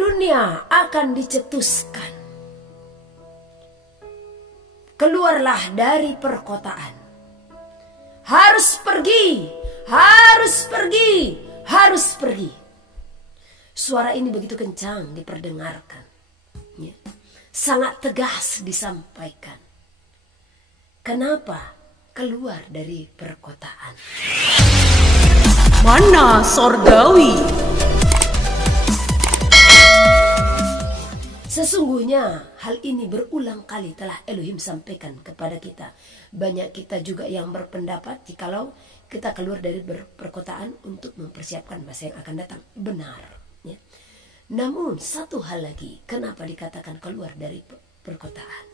dunia akan dicetuskan. Keluarlah dari perkotaan. Harus pergi, harus pergi, harus pergi. Suara ini begitu kencang diperdengarkan, ya. Sangat tegas disampaikan. Kenapa keluar dari perkotaan? Mana sorgawi? Sesungguhnya hal ini berulang kali telah Elohim sampaikan kepada kita. Banyak kita juga yang berpendapat jikalau kita keluar dari perkotaan untuk mempersiapkan masa yang akan datang. Benar, ya. Namun satu hal lagi, kenapa dikatakan keluar dari perkotaan?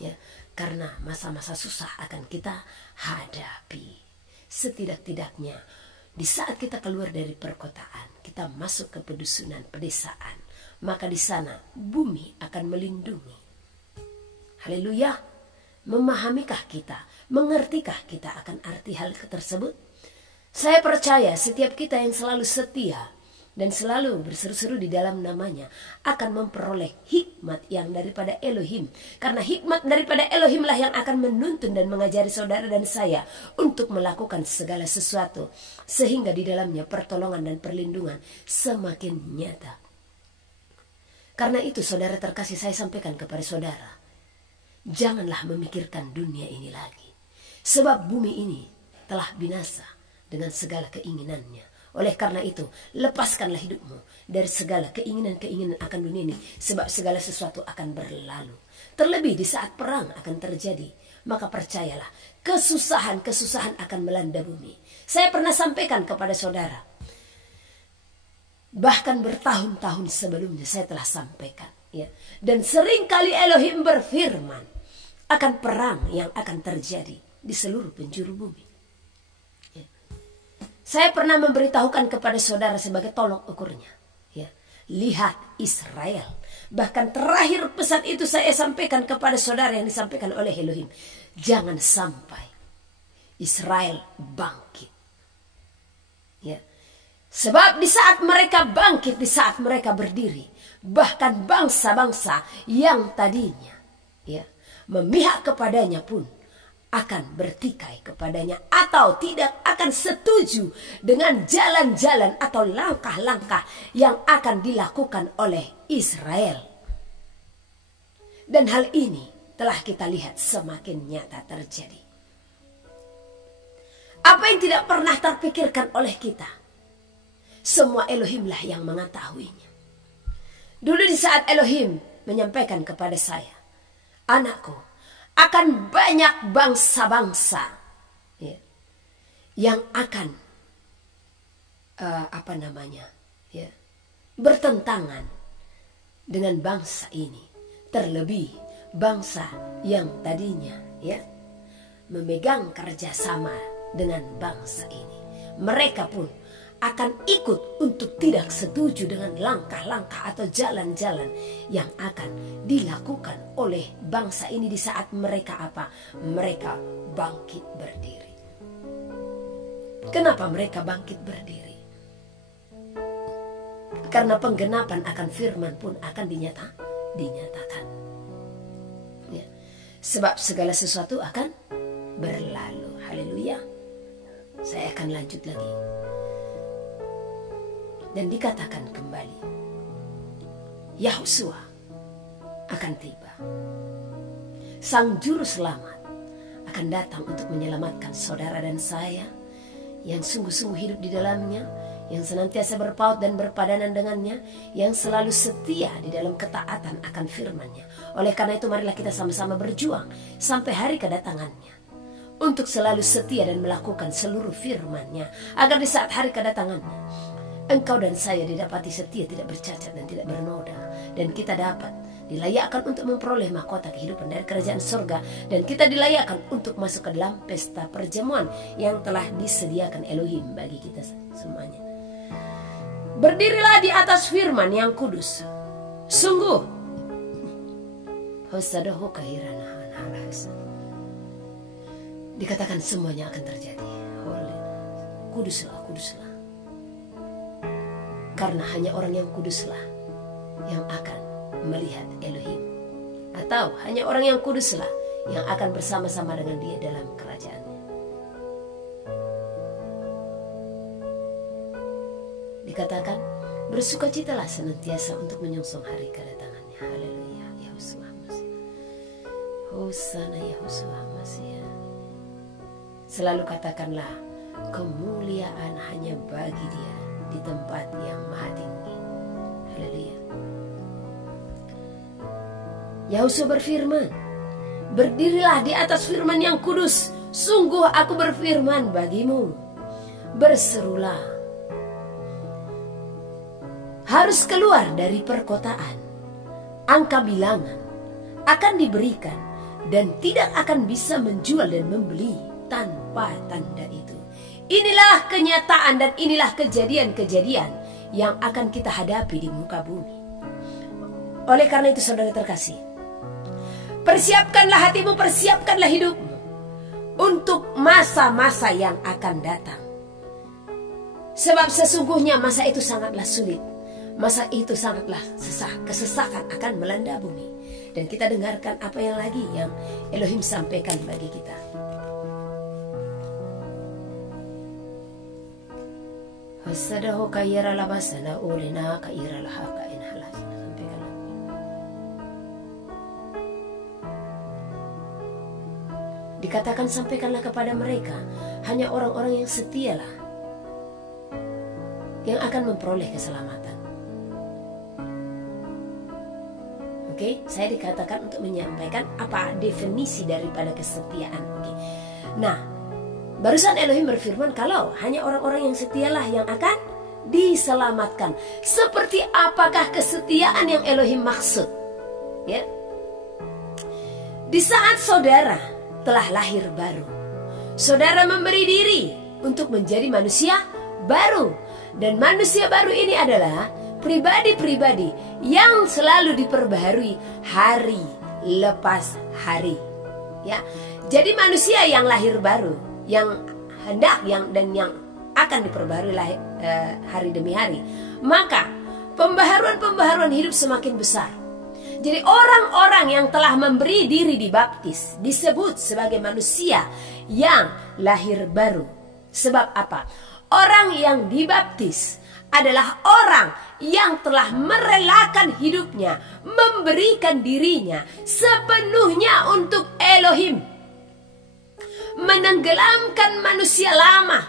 Ya, karena masa-masa susah akan kita hadapi. Setidak-tidaknya di saat kita keluar dari perkotaan, kita masuk ke pedusunan, pedesaan, maka di sana bumi akan melindungi. Haleluya. Memahamikah kita? Mengertikah kita akan arti hal tersebut? Saya percaya setiap kita yang selalu setia dan selalu berseru-seru di dalam namanya akan memperoleh hikmat yang daripada Elohim. Karena hikmat daripada Elohim lah yang akan menuntun dan mengajari saudara dan saya untuk melakukan segala sesuatu, sehingga di dalamnya pertolongan dan perlindungan semakin nyata. Karena itu saudara terkasih, saya sampaikan kepada saudara, janganlah memikirkan dunia ini lagi. Sebab bumi ini telah binasa dengan segala keinginannya. Oleh karena itu, lepaskanlah hidupmu dari segala keinginan-keinginan akan dunia ini. Sebab segala sesuatu akan berlalu. Terlebih di saat perang akan terjadi, maka percayalah, kesusahan-kesusahan akan melanda bumi. Saya pernah sampaikan kepada saudara, bahkan bertahun-tahun sebelumnya saya telah sampaikan, ya. Dan seringkali Elohim berfirman akan perang yang akan terjadi di seluruh penjuru bumi, ya. Saya pernah memberitahukan kepada saudara sebagai tolok ukurnya, ya. Lihat Israel. Bahkan terakhir pesan itu saya sampaikan kepada saudara yang disampaikan oleh Elohim, jangan sampai Israel bangkit, ya. Sebab di saat mereka bangkit, di saat mereka berdiri, bahkan bangsa-bangsa yang tadinya, ya, memihak kepadanya pun akan bertikai kepadanya atau tidak akan setuju dengan jalan-jalan atau langkah-langkah yang akan dilakukan oleh Israel. Dan hal ini telah kita lihat semakin nyata terjadi. Apa yang tidak pernah terpikirkan oleh kita, semua Elohimlah yang mengetahuinya. Dulu di saat Elohim menyampaikan kepada saya, anakku, akan banyak bangsa-bangsa, ya, yang akan ya, bertentangan dengan bangsa ini. Terlebih bangsa yang tadinya, ya, memegang kerjasama dengan bangsa ini. Mereka pun akan ikut untuk tidak setuju dengan langkah-langkah atau jalan-jalan yang akan dilakukan oleh bangsa ini di saat mereka apa? Mereka bangkit berdiri. Kenapa mereka bangkit berdiri? Karena penggenapan akan firman pun akan dinyatakan. Ya. Sebab segala sesuatu akan berlalu. Haleluya. Saya akan lanjut lagi. Dan dikatakan kembali, Yahusua akan tiba. Sang Juru Selamat akan datang untuk menyelamatkan saudara dan saya yang sungguh-sungguh hidup di dalamnya, yang senantiasa berpaut dan berpadanan dengannya, yang selalu setia di dalam ketaatan akan firman-Nya. Oleh karena itu marilah kita sama-sama berjuang sampai hari kedatangannya, untuk selalu setia dan melakukan seluruh firman-Nya, agar di saat hari kedatangannya engkau dan saya didapati setia, tidak bercacat dan tidak bernoda, dan kita dapat dilayakkan untuk memperoleh mahkota kehidupan dari kerajaan surga, dan kita dilayakkan untuk masuk ke dalam pesta perjamuan yang telah disediakan Elohim bagi kita semuanya. Berdirilah di atas firman yang kudus. Sungguh dikatakan semuanya akan terjadi. Kuduslah, kuduslah. Karena hanya orang yang kuduslah yang akan melihat Elohim, atau hanya orang yang kuduslah yang akan bersama-sama dengan dia dalam kerajaannya. Dikatakan, bersukacitalah senantiasa untuk menyongsong hari kedatangannya. Haleluya, Yehushua Masih. Hosana Yehushua Masih. Selalu katakanlah, kemuliaan hanya bagi dia di tempat yang maha tinggi. Haleluya. Yehushua berfirman, berdirilah di atas firman yang kudus. Sungguh aku berfirman bagimu, berserulah. Harus keluar dari perkotaan. Angka bilangan akan diberikan dan tidak akan bisa menjual dan membeli tanpa tanda itu. Inilah kenyataan dan inilah kejadian-kejadian yang akan kita hadapi di muka bumi. Oleh karena itu saudara terkasih, persiapkanlah hatimu, persiapkanlah hidupmu untuk masa-masa yang akan datang. Sebab sesungguhnya masa itu sangatlah sulit. Masa itu sangatlah kesesakan akan melanda bumi. Dan kita dengarkan apa yang lagi yang Elohim sampaikan bagi kita. Hasadahu kaira labasana ulina kaira lahaka inhalas. Sampaikanlah. Dikatakan sampaikanlah kepada mereka, hanya orang-orang yang setialah yang akan memperoleh keselamatan. Oke, saya dikatakan untuk menyampaikan apa definisi daripada kesetiaan. Oke. Nah, barusan Elohim berfirman kalau hanya orang-orang yang setialah yang akan diselamatkan. Seperti apakah kesetiaan yang Elohim maksud? Ya. Di saat saudara telah lahir baru, saudara memberi diri untuk menjadi manusia baru. Dan manusia baru ini adalah pribadi-pribadi yang selalu diperbaharui hari lepas hari. Ya, jadi manusia yang lahir baru, yang hendak yang akan diperbaharui hari demi hari, maka pembaharuan hidup semakin besar. Jadi orang-orang yang telah memberi diri dibaptis disebut sebagai manusia yang lahir baru. Sebab apa? Orang yang dibaptis adalah orang yang telah merelakan hidupnya, memberikan dirinya sepenuhnya untuk Elohim, menenggelamkan manusia lama,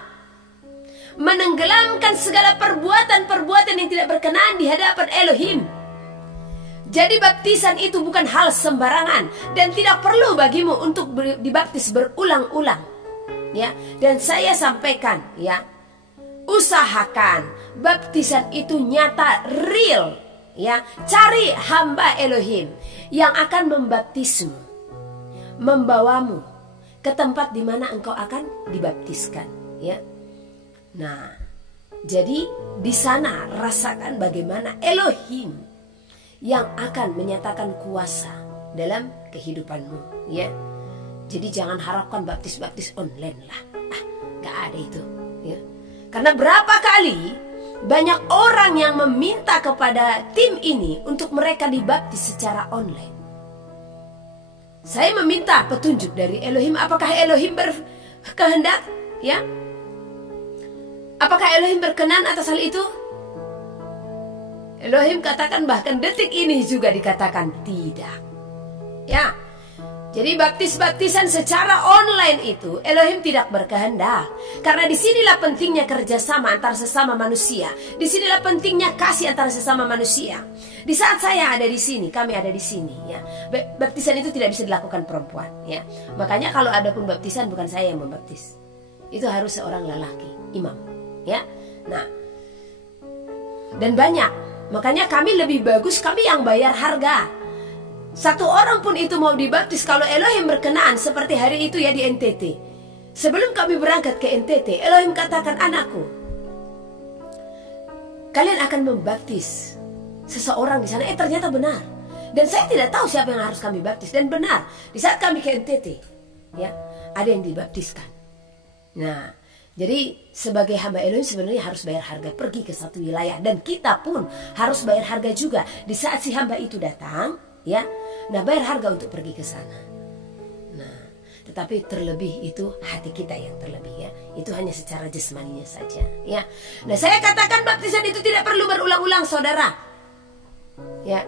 menenggelamkan segala perbuatan-perbuatan yang tidak berkenan di hadapan Elohim. Jadi baptisan itu bukan hal sembarangan dan tidak perlu bagimu untuk dibaptis berulang-ulang. Ya, dan saya sampaikan, ya, usahakan baptisan itu nyata, real, ya. Cari hamba Elohim yang akan membaptismu, membawamu ke tempat di mana engkau akan dibaptiskan, ya. Nah, jadi di sana rasakan bagaimana Elohim yang akan menyatakan kuasa dalam kehidupanmu, ya. Jadi jangan harapkan baptis online lah, gak ada itu, ya. Karena berapa kali banyak orang yang meminta kepada tim ini untuk mereka dibaptis secara online. Saya meminta petunjuk dari Elohim. Apakah Elohim berkehendak? Ya, apakah Elohim berkenan atas hal itu? Elohim katakan bahkan detik ini juga dikatakan tidak. Ya. Jadi baptisan secara online itu Elohim tidak berkehendak. Karena disinilah pentingnya kerjasama antar sesama manusia. Disinilah pentingnya kasih antar sesama manusia. Di saat saya ada di sini, kami ada di sini, ya. Baptisan itu tidak bisa dilakukan perempuan, ya. Makanya kalau ada pun baptisan bukan saya yang membaptis. Itu harus seorang lelaki, imam, ya. Nah, dan banyak. Makanya kami lebih bagus kami yang bayar harga. Satu orang pun itu mau dibaptis kalau Elohim berkenaan, seperti hari itu ya di NTT. Sebelum kami berangkat ke NTT, Elohim katakan, anakku, kalian akan membaptis seseorang di sana. Ternyata benar. Dan saya tidak tahu siapa yang harus kami baptis. Dan benar, di saat kami ke NTT, ya, ada yang dibaptiskan. Nah, Jadi sebagai hamba Elohim sebenarnya harus bayar harga pergi ke satu wilayah, dan kita pun harus bayar harga juga di saat si hamba itu datang, ya. Nah, bayar harga untuk pergi ke sana. Nah, tetapi terlebih itu hati kita yang terlebih, ya. Itu hanya secara jasmaninya saja, ya. Nah, saya katakan baptisan itu tidak perlu berulang-ulang, saudara. Ya.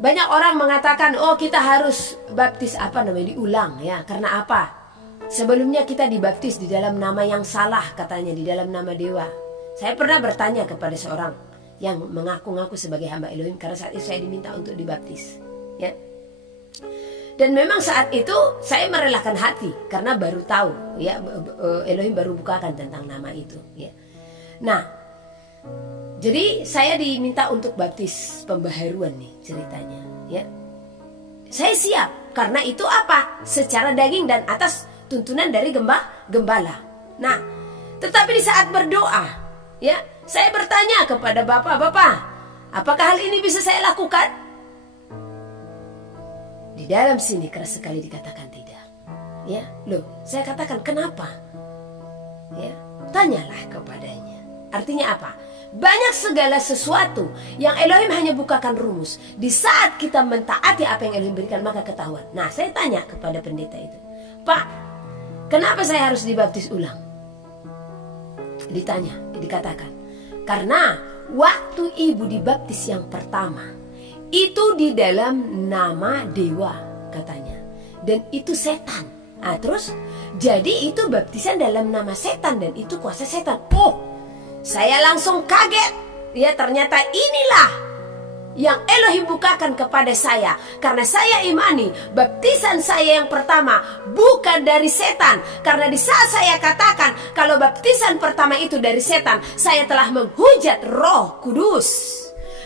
Banyak orang mengatakan, oh kita harus baptis diulang, ya. Karena apa? Sebelumnya kita dibaptis di dalam nama yang salah, katanya, di dalam nama dewa. Saya pernah bertanya kepada seorang yang mengaku-ngaku sebagai hamba Elohim, karena saat itu saya diminta untuk dibaptis, ya. Dan memang saat itu saya merelakan hati karena baru tahu, ya, Elohim baru bukakan tentang nama itu, ya. Nah, jadi saya diminta untuk baptis pembaharuan nih ceritanya, ya. Saya siap karena itu apa? Secara daging dan atas tuntunan dari gembala. Nah, tetapi di saat berdoa, ya, saya bertanya kepada bapak-bapak, apakah hal ini bisa saya lakukan? Di dalam sini keras sekali dikatakan tidak. Ya, loh, saya katakan kenapa? Ya, tanyalah kepadanya. Artinya apa? Banyak segala sesuatu yang Elohim hanya bukakan rumus. Di saat kita mentaati apa yang Elohim berikan, maka ketahuan. Nah, saya tanya kepada pendeta itu, Pak, kenapa saya harus dibaptis ulang? Dikatakan, karena waktu ibu dibaptis yang pertama, itu di dalam nama dewa, katanya. Dan itu setan. Nah, terus, jadi itu baptisan dalam nama setan, dan itu kuasa setan. Oh, saya langsung kaget. Ya, ternyata inilah yang Elohim bukakan kepada saya. Karena saya imani baptisan saya yang pertama bukan dari setan. Karena di saat saya katakan kalau baptisan pertama itu dari setan, saya telah menghujat Roh Kudus.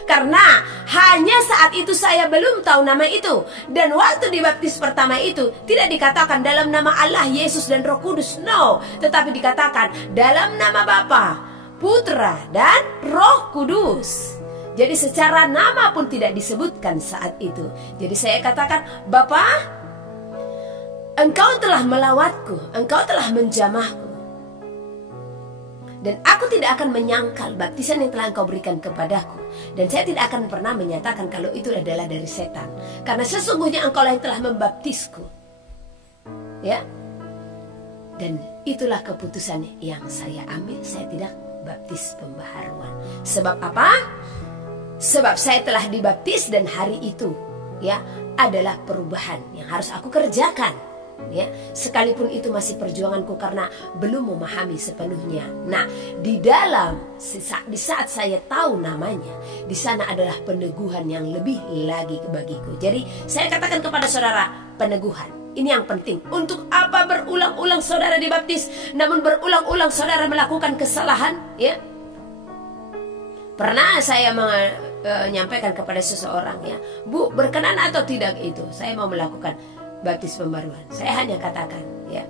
Karena hanya saat itu saya belum tahu nama itu. Dan waktu dibaptis pertama itu tidak dikatakan dalam nama Allah, Yesus dan Roh Kudus. No, tetapi dikatakan dalam nama Bapa, Putra, dan Roh Kudus. Jadi secara nama pun tidak disebutkan saat itu. Jadi saya katakan, Bapa, Engkau telah melawatku, Engkau telah menjamahku, dan aku tidak akan menyangkal baptisan yang telah Engkau berikan kepadaku. Dan saya tidak akan pernah menyatakan kalau itu adalah dari setan. Karena sesungguhnya Engkau lah yang telah membaptisku. Ya. Dan itulah keputusan yang saya ambil. Saya tidak baptis pembaharuan. Sebab apa? Sebab saya telah dibaptis, dan hari itu, ya, adalah perubahan yang harus aku kerjakan, ya, sekalipun itu masih perjuanganku karena belum memahami sepenuhnya. Nah, di saat saya tahu namanya, di sana adalah peneguhan yang lebih lagi bagiku. Jadi saya katakan kepada saudara, peneguhan ini yang penting. Untuk apa berulang-ulang saudara dibaptis, namun berulang-ulang saudara melakukan kesalahan, ya? Pernah saya menyampaikan kepada seseorang, ya, Bu, berkenan atau tidak itu saya mau melakukan baptis pembaruan. Saya hanya katakan, ya,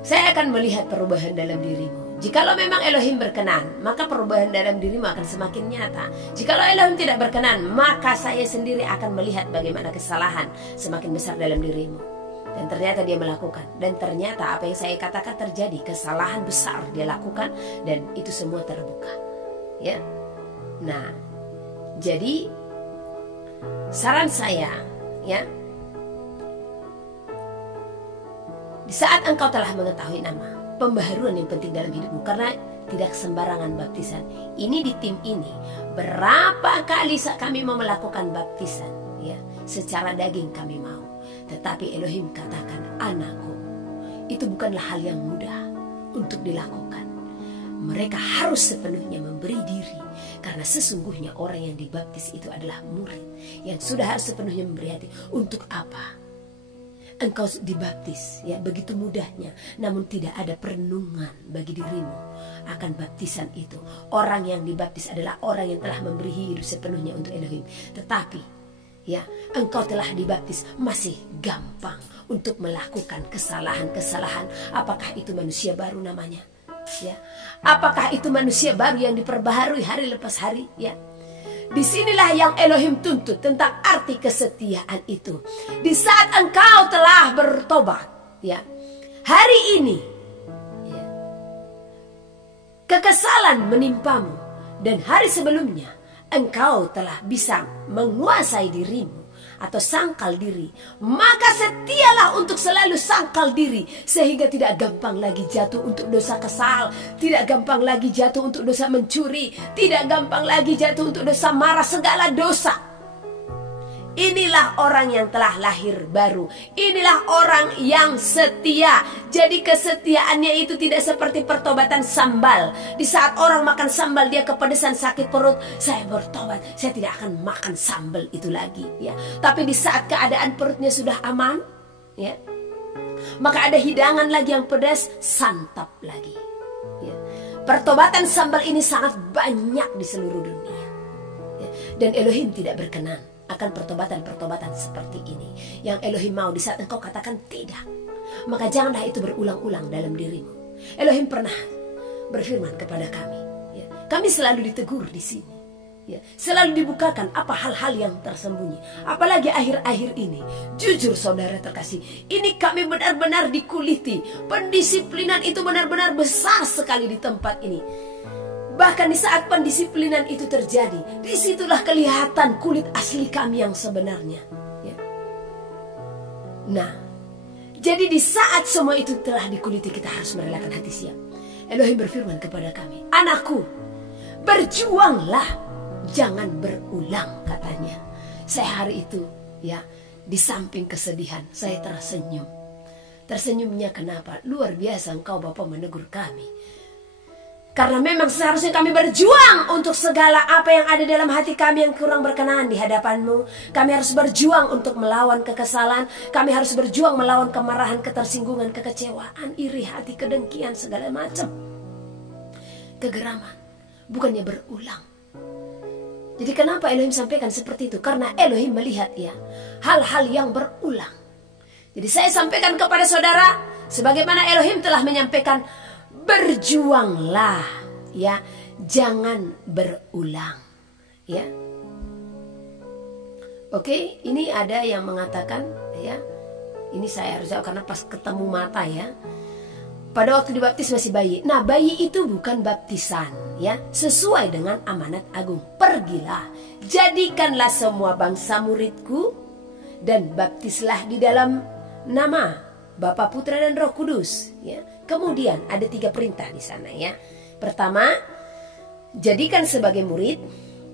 saya akan melihat perubahan dalam dirimu. Jikalau memang Elohim berkenan, maka perubahan dalam dirimu akan semakin nyata. Jikalau Elohim tidak berkenan, maka saya sendiri akan melihat bagaimana kesalahan semakin besar dalam dirimu. Dan ternyata dia melakukan. Dan ternyata apa yang saya katakan terjadi. Kesalahan besar dia lakukan. Dan itu semua terbuka, ya. Nah, jadi saran saya, ya, di saat engkau telah mengetahui nama, pembaharuan yang penting dalam hidupmu. Karena tidak sembarangan baptisan. Ini di tim ini, berapa kali kami mau melakukan baptisan, ya, secara daging kami mau. Tetapi Elohim katakan, anakku, itu bukanlah hal yang mudah untuk dilakukan. Mereka harus sepenuhnya memberi diri. Karena sesungguhnya orang yang dibaptis itu adalah murid yang sudah harus sepenuhnya memberi hati. Untuk apa? Engkau dibaptis, ya, begitu mudahnya, namun tidak ada perenungan bagi dirimu akan baptisan itu. Orang yang dibaptis adalah orang yang telah memberi hidup sepenuhnya untuk Elohim. Tetapi, ya, engkau telah dibaptis, masih gampang untuk melakukan kesalahan-kesalahan. Apakah itu manusia baru namanya? Ya, apakah itu manusia baru yang diperbaharui hari lepas hari? Ya, disinilah yang Elohim tuntut tentang arti kesetiaan itu. Di saat engkau telah bertobat, ya, hari ini, ya, kekesalan menimpamu dan hari sebelumnya engkau telah bisa menguasai dirimu atau sangkal diri, maka setialah untuk selalu sangkal diri sehingga tidak gampang lagi jatuh untuk dosa kesal, tidak gampang lagi jatuh untuk dosa mencuri, tidak gampang lagi jatuh untuk dosa marah, segala dosa. Inilah orang yang telah lahir baru. Inilah orang yang setia. Jadi kesetiaannya itu tidak seperti pertobatan sambal. Di saat orang makan sambal dia kepedesan sakit perut, saya bertobat, saya tidak akan makan sambal itu lagi, ya. Tapi di saat keadaan perutnya sudah aman, ya, maka ada hidangan lagi yang pedas, santap lagi, ya. Pertobatan sambal ini sangat banyak di seluruh dunia, ya. Dan Elohim tidak berkenan akan pertobatan-pertobatan seperti ini. Yang Elohim mau di saat engkau katakan tidak, maka janganlah itu berulang-ulang dalam dirimu. Elohim pernah berfirman kepada kami, ya. Kami selalu ditegur di sini, ya. Selalu dibukakan apa hal-hal yang tersembunyi. Apalagi akhir-akhir ini, jujur saudara terkasih, ini kami benar-benar dikuliti. Pendisiplinan itu benar-benar besar sekali di tempat ini. Bahkan di saat pendisiplinan itu terjadi, disitulah kelihatan kulit asli kami yang sebenarnya, ya. Nah, jadi di saat semua itu telah dikuliti, kita harus merelakan hati siap. Elohim berfirman kepada kami, anakku, berjuanglah, jangan berulang, katanya. Saya hari itu, ya, di samping kesedihan, saya tersenyum. Tersenyumnya kenapa? Luar biasa engkau Bapa menegur kami. Karena memang seharusnya kami berjuang untuk segala apa yang ada dalam hati kami yang kurang berkenan di hadapan-Mu. Kami harus berjuang untuk melawan kekesalan. Kami harus berjuang melawan kemarahan, ketersinggungan, kekecewaan, iri hati, kedengkian, segala macam. Kegeraman. Bukannya berulang. Jadi kenapa Elohim sampaikan seperti itu? Karena Elohim melihat, ya, hal-hal yang berulang. Jadi saya sampaikan kepada saudara, sebagaimana Elohim telah menyampaikan, berjuanglah, ya, jangan berulang, ya. Oke, ini ada yang mengatakan, ya, ini saya harus jawab karena pas ketemu mata, ya. Pada waktu dibaptis masih bayi. Nah, bayi itu bukan baptisan, ya, sesuai dengan amanat agung. Pergilah, jadikanlah semua bangsa muridku dan baptislah di dalam nama Bapa, Putra, dan Roh Kudus, ya. Kemudian ada 3 perintah di sana, ya. Pertama, jadikan sebagai murid.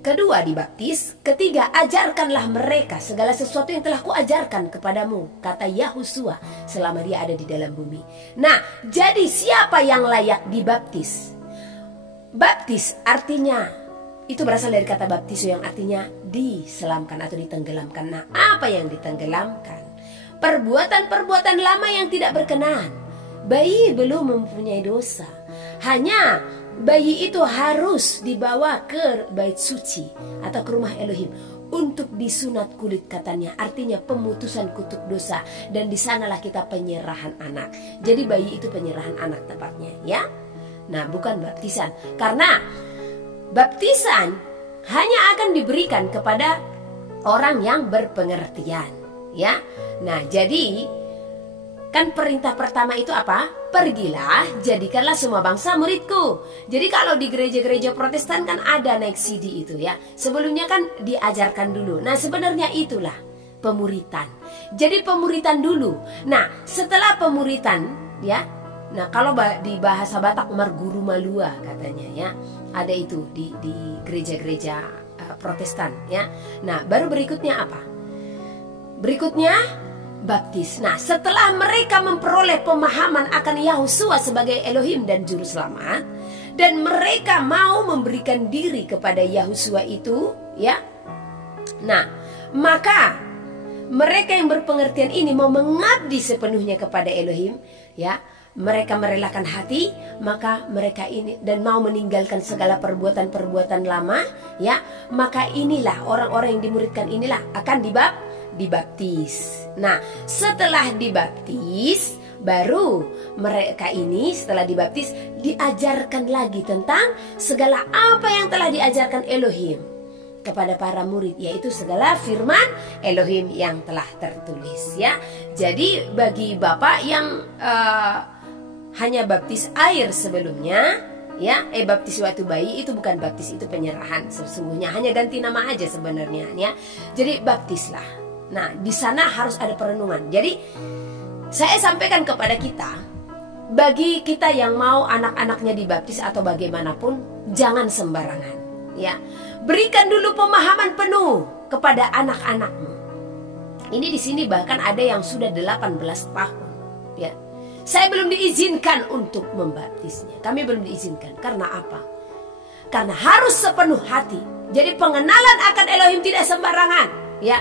Kedua, dibaptis. Ketiga, ajarkanlah mereka segala sesuatu yang telah kuajarkan kepadamu, kata Yahusua, selama dia ada di dalam bumi. Nah, jadi siapa yang layak dibaptis? Baptis artinya, itu berasal dari kata baptiso yang artinya diselamkan atau ditenggelamkan. Nah, apa yang ditenggelamkan? Perbuatan-perbuatan lama yang tidak berkenan. Bayi belum mempunyai dosa. Hanya bayi itu harus dibawa ke bait suci atau ke rumah Elohim untuk disunat kulit, katanya. Artinya pemutusan kutuk dosa. Dan di sanalah kita penyerahan anak. Jadi bayi itu penyerahan anak tepatnya, ya. Nah, bukan baptisan. Karena baptisan hanya akan diberikan kepada orang yang berpengertian, ya. Nah, jadi kan perintah pertama itu apa? Pergilah, jadikanlah semua bangsa muridku. Jadi kalau di gereja-gereja Protestan kan ada naik CD itu, ya. Sebelumnya kan diajarkan dulu. Nah, sebenarnya itulah pemuritan. Jadi pemuritan dulu. Nah, setelah pemuritan, ya. Nah, kalau di bahasa Batak marguru malua katanya, ya. Ada itu di gereja-gereja Protestan, ya. Nah, baru berikutnya apa? Berikutnya baptis. Nah, setelah mereka memperoleh pemahaman akan Yahusua sebagai Elohim dan Juru Selamat, dan mereka mau memberikan diri kepada Yahusua itu, ya. Nah, maka mereka yang berpengertian ini mau mengabdi sepenuhnya kepada Elohim, ya. Mereka merelakan hati, maka mereka ini dan mau meninggalkan segala perbuatan-perbuatan lama, ya. Maka inilah orang-orang yang dimuridkan inilah akan dibaptis. Nah, setelah dibaptis, baru mereka ini setelah dibaptis diajarkan lagi tentang segala apa yang telah diajarkan Elohim kepada para murid, yaitu segala firman Elohim yang telah tertulis, ya. Jadi bagi Bapak yang hanya baptis air sebelumnya, Ya, baptis waktu bayi itu bukan baptis, itu penyerahan sesungguhnya, hanya ganti nama aja sebenarnya ya. Jadi baptislah. Nah, di sana harus ada perenungan. Jadi saya sampaikan kepada kita, bagi kita yang mau anak-anaknya dibaptis atau bagaimanapun, jangan sembarangan ya. Berikan dulu pemahaman penuh kepada anak-anakmu. Ini di sini bahkan ada yang sudah 18 tahun ya. Saya belum diizinkan untuk membaptisnya. Kami belum diizinkan. Karena apa? Karena harus sepenuh hati. Jadi pengenalan akan Elohim tidak sembarangan ya.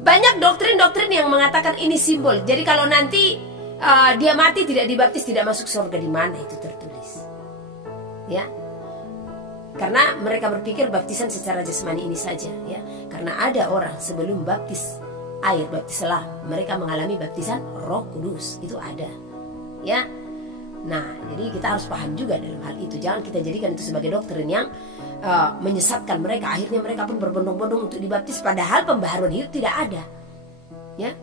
Banyak doktrin-doktrin yang mengatakan ini simbol. Jadi kalau nanti dia mati tidak dibaptis tidak masuk surga, di mana itu tertulis? Ya. Karena mereka berpikir baptisan secara jasmani ini saja ya. Karena ada orang sebelum baptis air, baptis selam, mereka mengalami baptisan Roh Kudus, itu ada ya. Nah, jadi kita harus paham juga dalam hal itu. Jangan kita jadikan itu sebagai doktrin yang menyesatkan mereka. Akhirnya mereka pun berbondong-bondong untuk dibaptis, padahal pembaharuan hidup tidak ada ya.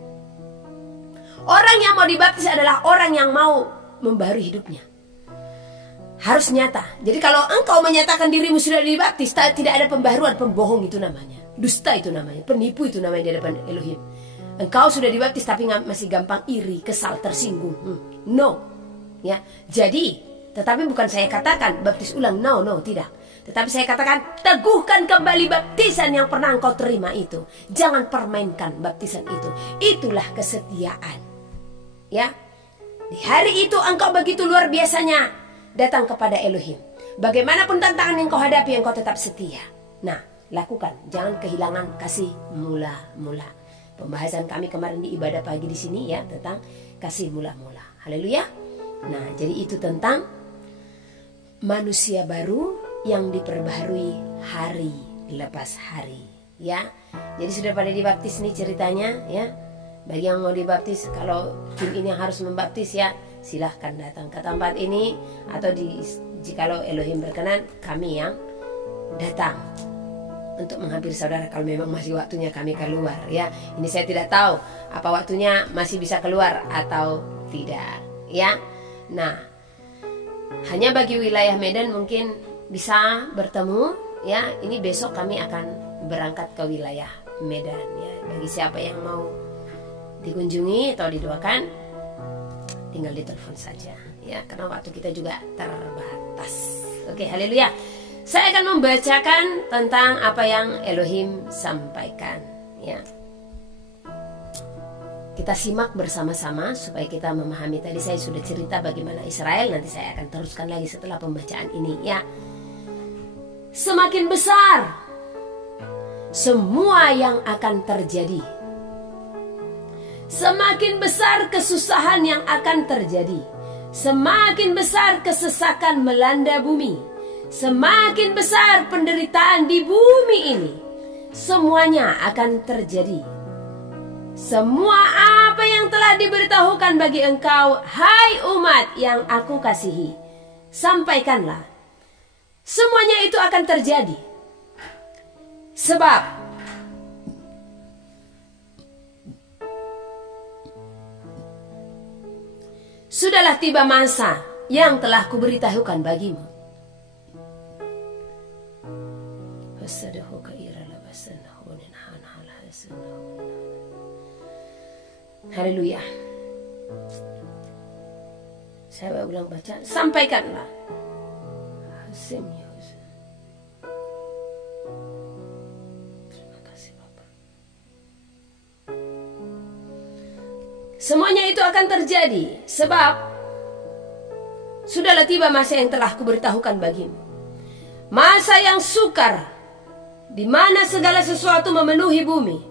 Orang yang mau dibaptis adalah orang yang mau membaharui hidupnya. Harus nyata. Jadi kalau engkau menyatakan dirimu sudah dibaptis, tidak ada pembaharuan, pembohong itu namanya. Dusta itu namanya, penipu itu namanya di depan Elohim. Engkau sudah dibaptis tapi masih gampang iri, kesal, tersinggung. No. Ya. Jadi, tetapi bukan saya katakan baptis ulang, no, tidak. Tetapi saya katakan teguhkan kembali baptisan yang pernah engkau terima itu. Jangan permainkan baptisan itu. Itulah kesetiaan. Ya. Di hari itu engkau begitu luar biasanya datang kepada Elohim. Bagaimanapun tantangan yang kau hadapi, engkau tetap setia. Nah, lakukan, jangan kehilangan kasih mula-mula. Pembahasan kami kemarin di ibadah pagi di sini ya tentang kasih mula-mula. Haleluya. Nah, jadi itu tentang manusia baru yang diperbaharui hari lepas hari ya. Jadi sudah pada dibaptis nih ceritanya ya. Bagi yang mau dibaptis, kalau tim ini yang harus membaptis ya, silahkan datang ke tempat ini, atau jikalau Elohim berkenan, kami yang datang untuk menghampiri saudara kalau memang masih waktunya kami keluar ya. Ini saya tidak tahu apa waktunya masih bisa keluar atau tidak ya. Nah, hanya bagi wilayah Medan mungkin bisa bertemu ya. Ini besok kami akan berangkat ke wilayah Medan ya. Bagi siapa yang mau dikunjungi atau didoakan, tinggal ditelepon saja ya, karena waktu kita juga terbatas. Oke, haleluya. Saya akan membacakan tentang apa yang Elohim sampaikan ya. Kita simak bersama-sama supaya kita memahami. Tadi saya sudah cerita bagaimana Israel, nanti saya akan teruskan lagi setelah pembacaan ini ya. Semakin besar semua yang akan terjadi, semakin besar kesusahan yang akan terjadi, semakin besar kesesakan melanda bumi, semakin besar penderitaan di bumi ini. Semuanya akan terjadi. Semua apa yang telah diberitahukan bagi engkau, hai umat yang aku kasihi, sampaikanlah. Semuanya itu akan terjadi. Sebab sudahlah tiba masa yang telah kuberitahukan bagimu. Haleluya. Saya ulang baca. Sampaikanlah. Terima kasih Bapak. Semuanya itu akan terjadi, sebab sudahlah tiba masa yang telah kuberitahukan bagimu. Masa yang sukar, di mana segala sesuatu memenuhi bumi.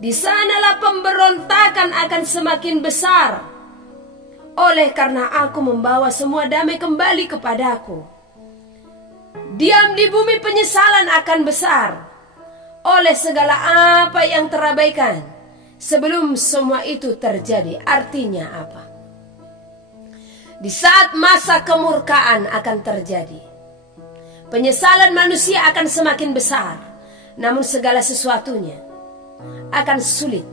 Di sanalah pemberontakan akan semakin besar. Oleh karena aku membawa semua damai kembali kepadaku. Diam di bumi penyesalan akan besar oleh segala apa yang terabaikan. Sebelum semua itu terjadi, artinya apa? Di saat masa kemurkaan akan terjadi, penyesalan manusia akan semakin besar. Namun segala sesuatunya akan sulit.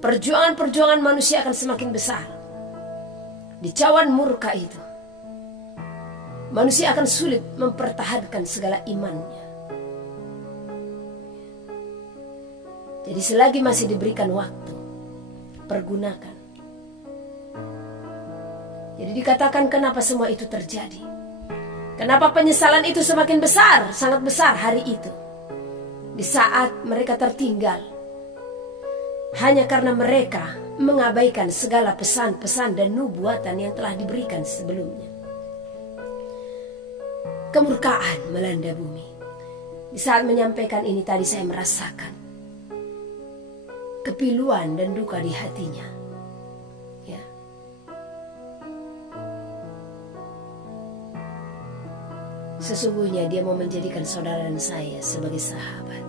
Perjuangan-perjuangan manusia akan semakin besar. Di cawan murka itu, manusia akan sulit mempertahankan segala imannya. Jadi selagi masih diberikan waktu, pergunakan. Jadi dikatakan kenapa semua itu terjadi. Kenapa penyesalan itu semakin besar, sangat besar hari itu. Di saat mereka tertinggal. Hanya karena mereka mengabaikan segala pesan-pesan dan nubuatan yang telah diberikan sebelumnya. Kemurkaan melanda bumi. Di saat menyampaikan ini tadi saya merasakan kepiluan dan duka di hatinya. Ya. Sesungguhnya dia mau menjadikan saudara dan saya sebagai sahabat.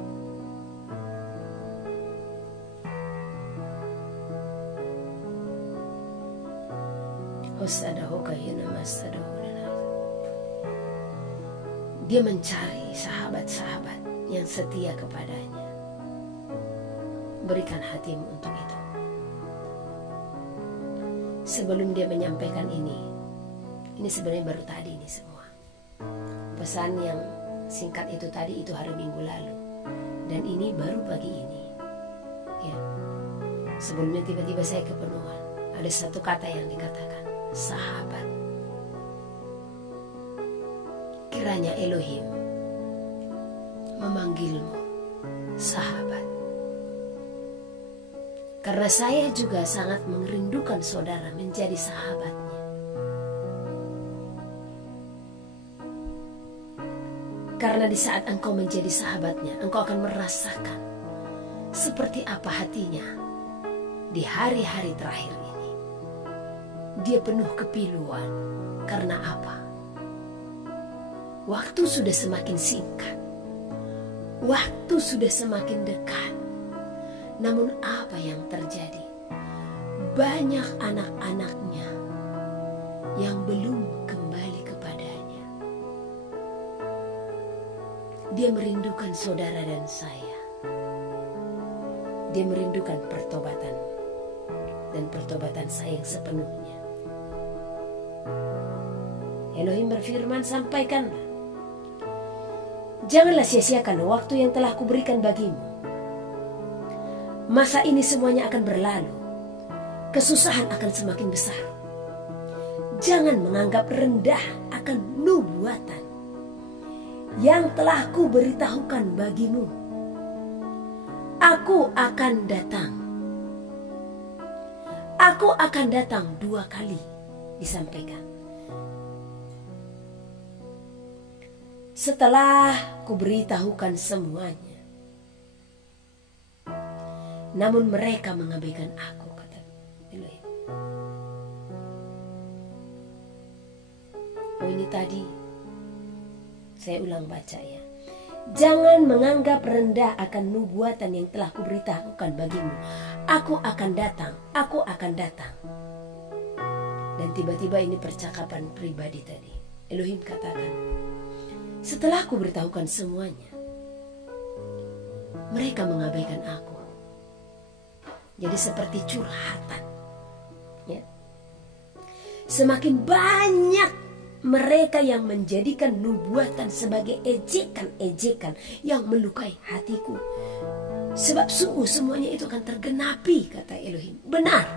Dia mencari sahabat-sahabat yang setia kepadanya. Berikan hatimu untuk itu. Sebelum dia menyampaikan ini sebenarnya baru tadi ini semua. Pesan yang singkat itu tadi itu hari Minggu lalu. Dan ini baru pagi ini. Ya. Sebelumnya tiba-tiba saya kepenuhan. Ada satu kata yang dikatakan, sahabat. Kiranya Elohim memanggilmu sahabat. Karena saya juga sangat merindukan saudara menjadi sahabatnya. Karena di saat engkau menjadi sahabatnya, engkau akan merasakan seperti apa hatinya di hari-hari terakhir ini. Dia penuh kepiluan. Karena apa? Waktu sudah semakin singkat. Waktu sudah semakin dekat. Namun apa yang terjadi? Banyak anak-anaknya yang belum kembali kepadanya. Dia merindukan saudara dan saya. Dia merindukan pertobatan dan pertobatan saya yang sepenuhnya. Elohim berfirman, sampaikanlah. Janganlah sia-siakan waktu yang telah kuberikan bagimu. Masa ini semuanya akan berlalu. Kesusahan akan semakin besar. Jangan menganggap rendah akan nubuatan yang telah kuberitahukan bagimu. Aku akan datang. Aku akan datang 2 kali, disampaikan. Setelah kuberitahukan semuanya. Namun mereka mengabaikan aku, kata Elohim. Oh, ini tadi saya ulang baca ya. Jangan menganggap rendah akan nubuatan yang telah kuberitahukan bagimu. Aku akan datang, aku akan datang. Dan tiba-tiba ini percakapan pribadi tadi. Elohim katakan, setelah aku beritahukan semuanya, mereka mengabaikan aku. Jadi seperti curhatan. Ya. Semakin banyak mereka yang menjadikan nubuatan sebagai ejekan-ejekan yang melukai hatiku. Sebab sungguh semuanya itu akan tergenapi, kata Elohim. Benar.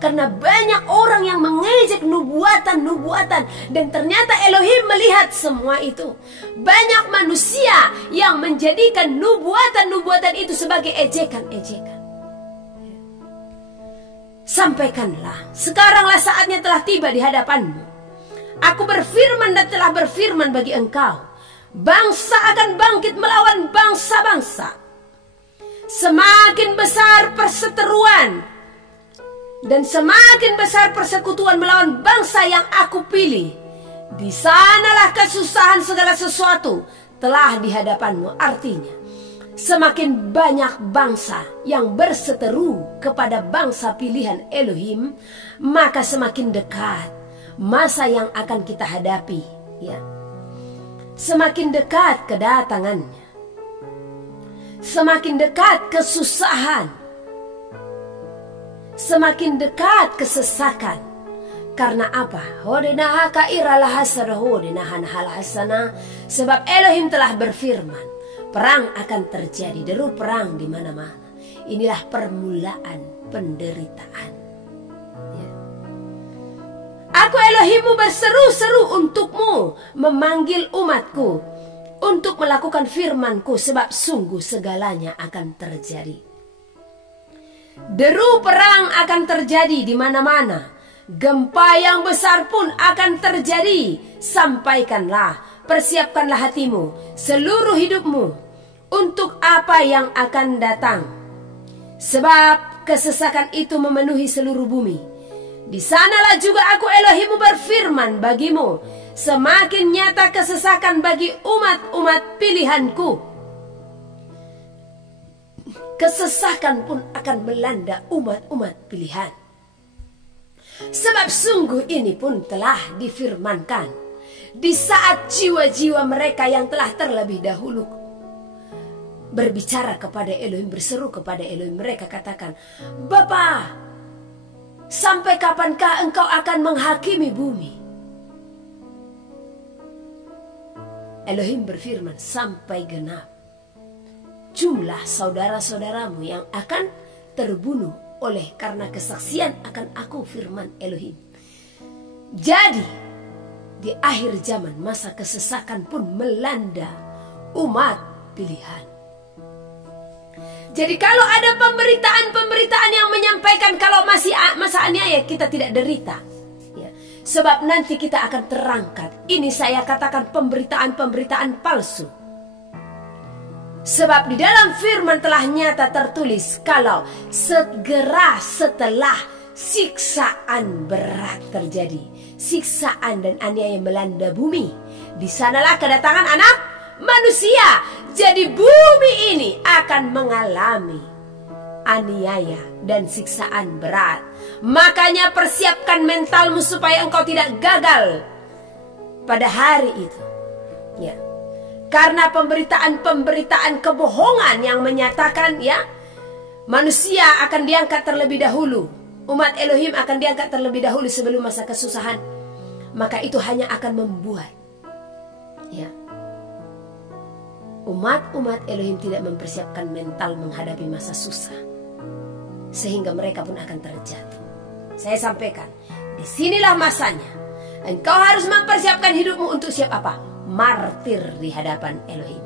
Karena banyak orang yang mengejek nubuatan-nubuatan. Dan ternyata Elohim melihat semua itu. Banyak manusia yang menjadikan nubuatan-nubuatan itu sebagai ejekan-ejekan. Sampaikanlah, sekaranglah saatnya telah tiba di hadapanmu. Aku berfirman dan telah berfirman bagi engkau. Bangsa akan bangkit melawan bangsa-bangsa. Semakin besar perseteruan dan semakin besar persekutuan melawan bangsa yang aku pilih, di sanalah kesusahan segala sesuatu telah di hadapanmu. Artinya, semakin banyak bangsa yang berseteru kepada bangsa pilihan Elohim, maka semakin dekat masa yang akan kita hadapi, ya. Semakin dekat kedatangannya. Semakin dekat kesusahan. Semakin dekat kesesakan. Karena apa? Hodenaha kairalah hasana hodenahan hal hasana. Sebab Elohim telah berfirman, perang akan terjadi, deru perang di mana-mana. Inilah permulaan penderitaan. Ya. Aku Elohimmu berseru-seru untukmu, memanggil umatku untuk melakukan firmanku, sebab sungguh segalanya akan terjadi. Deru perang akan terjadi di mana-mana. Gempa yang besar pun akan terjadi. Sampaikanlah, persiapkanlah hatimu, seluruh hidupmu untuk apa yang akan datang. Sebab kesesakan itu memenuhi seluruh bumi. Di sanalah juga aku Elohimmu berfirman bagimu, semakin nyata kesesakan bagi umat-umat pilihanku. Kesesakan pun akan melanda umat-umat pilihan. Sebab sungguh ini pun telah difirmankan di saat jiwa-jiwa mereka yang telah terlebih dahulu berbicara kepada Elohim, berseru kepada Elohim. Mereka katakan, Bapa, sampai kapankah engkau akan menghakimi bumi? Elohim berfirman, sampai genap jumlah saudara-saudaramu yang akan terbunuh oleh karena kesaksian akan aku, firman Elohim. Jadi di akhir zaman masa kesesakan pun melanda umat pilihan. Jadi kalau ada pemberitaan yang menyampaikan kalau masih masa aniaya, kita tidak derita. Ya. Sebab nanti kita akan terangkat. Ini saya katakan pemberitaan palsu. Sebab di dalam firman telah nyata tertulis kalau segera setelah siksaan berat terjadi, siksaan dan aniaya melanda bumi, di sanalah kedatangan anak manusia. Jadi bumi ini akan mengalami aniaya dan siksaan berat. Makanya persiapkan mentalmu supaya engkau tidak gagal pada hari itu. Ya. Karena pemberitaan kebohongan yang menyatakan ya manusia akan diangkat terlebih dahulu, umat Elohim akan diangkat terlebih dahulu sebelum masa kesusahan, maka itu hanya akan membuat ya umat Elohim tidak mempersiapkan mental menghadapi masa susah, sehingga mereka pun akan terjatuh. Saya sampaikan, disinilah masanya engkau harus mempersiapkan hidupmu untuk siap apa? Martir di hadapan Elohim.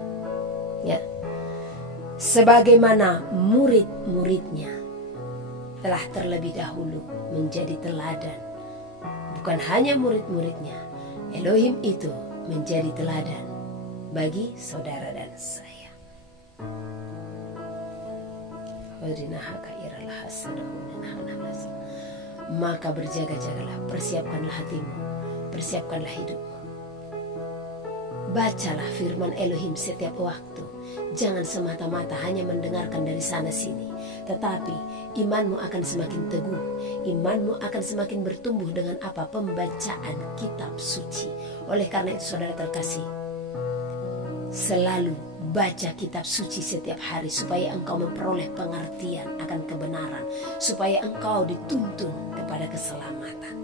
Ya. Sebagaimana murid-muridnya telah terlebih dahulu menjadi teladan. Bukan hanya murid-muridnya, Elohim itu menjadi teladan bagi saudara dan saya. Maka berjaga-jagalah, persiapkanlah hatimu, persiapkanlah hidupmu. Bacalah firman Elohim setiap waktu. Jangan semata-mata hanya mendengarkan dari sana sini, tetapi imanmu akan semakin teguh. Imanmu akan semakin bertumbuh dengan apa? Pembacaan kitab suci. Oleh karena itu saudara terkasih, selalu baca kitab suci setiap hari supaya engkau memperoleh pengertian akan kebenaran, supaya engkau dituntun kepada keselamatan.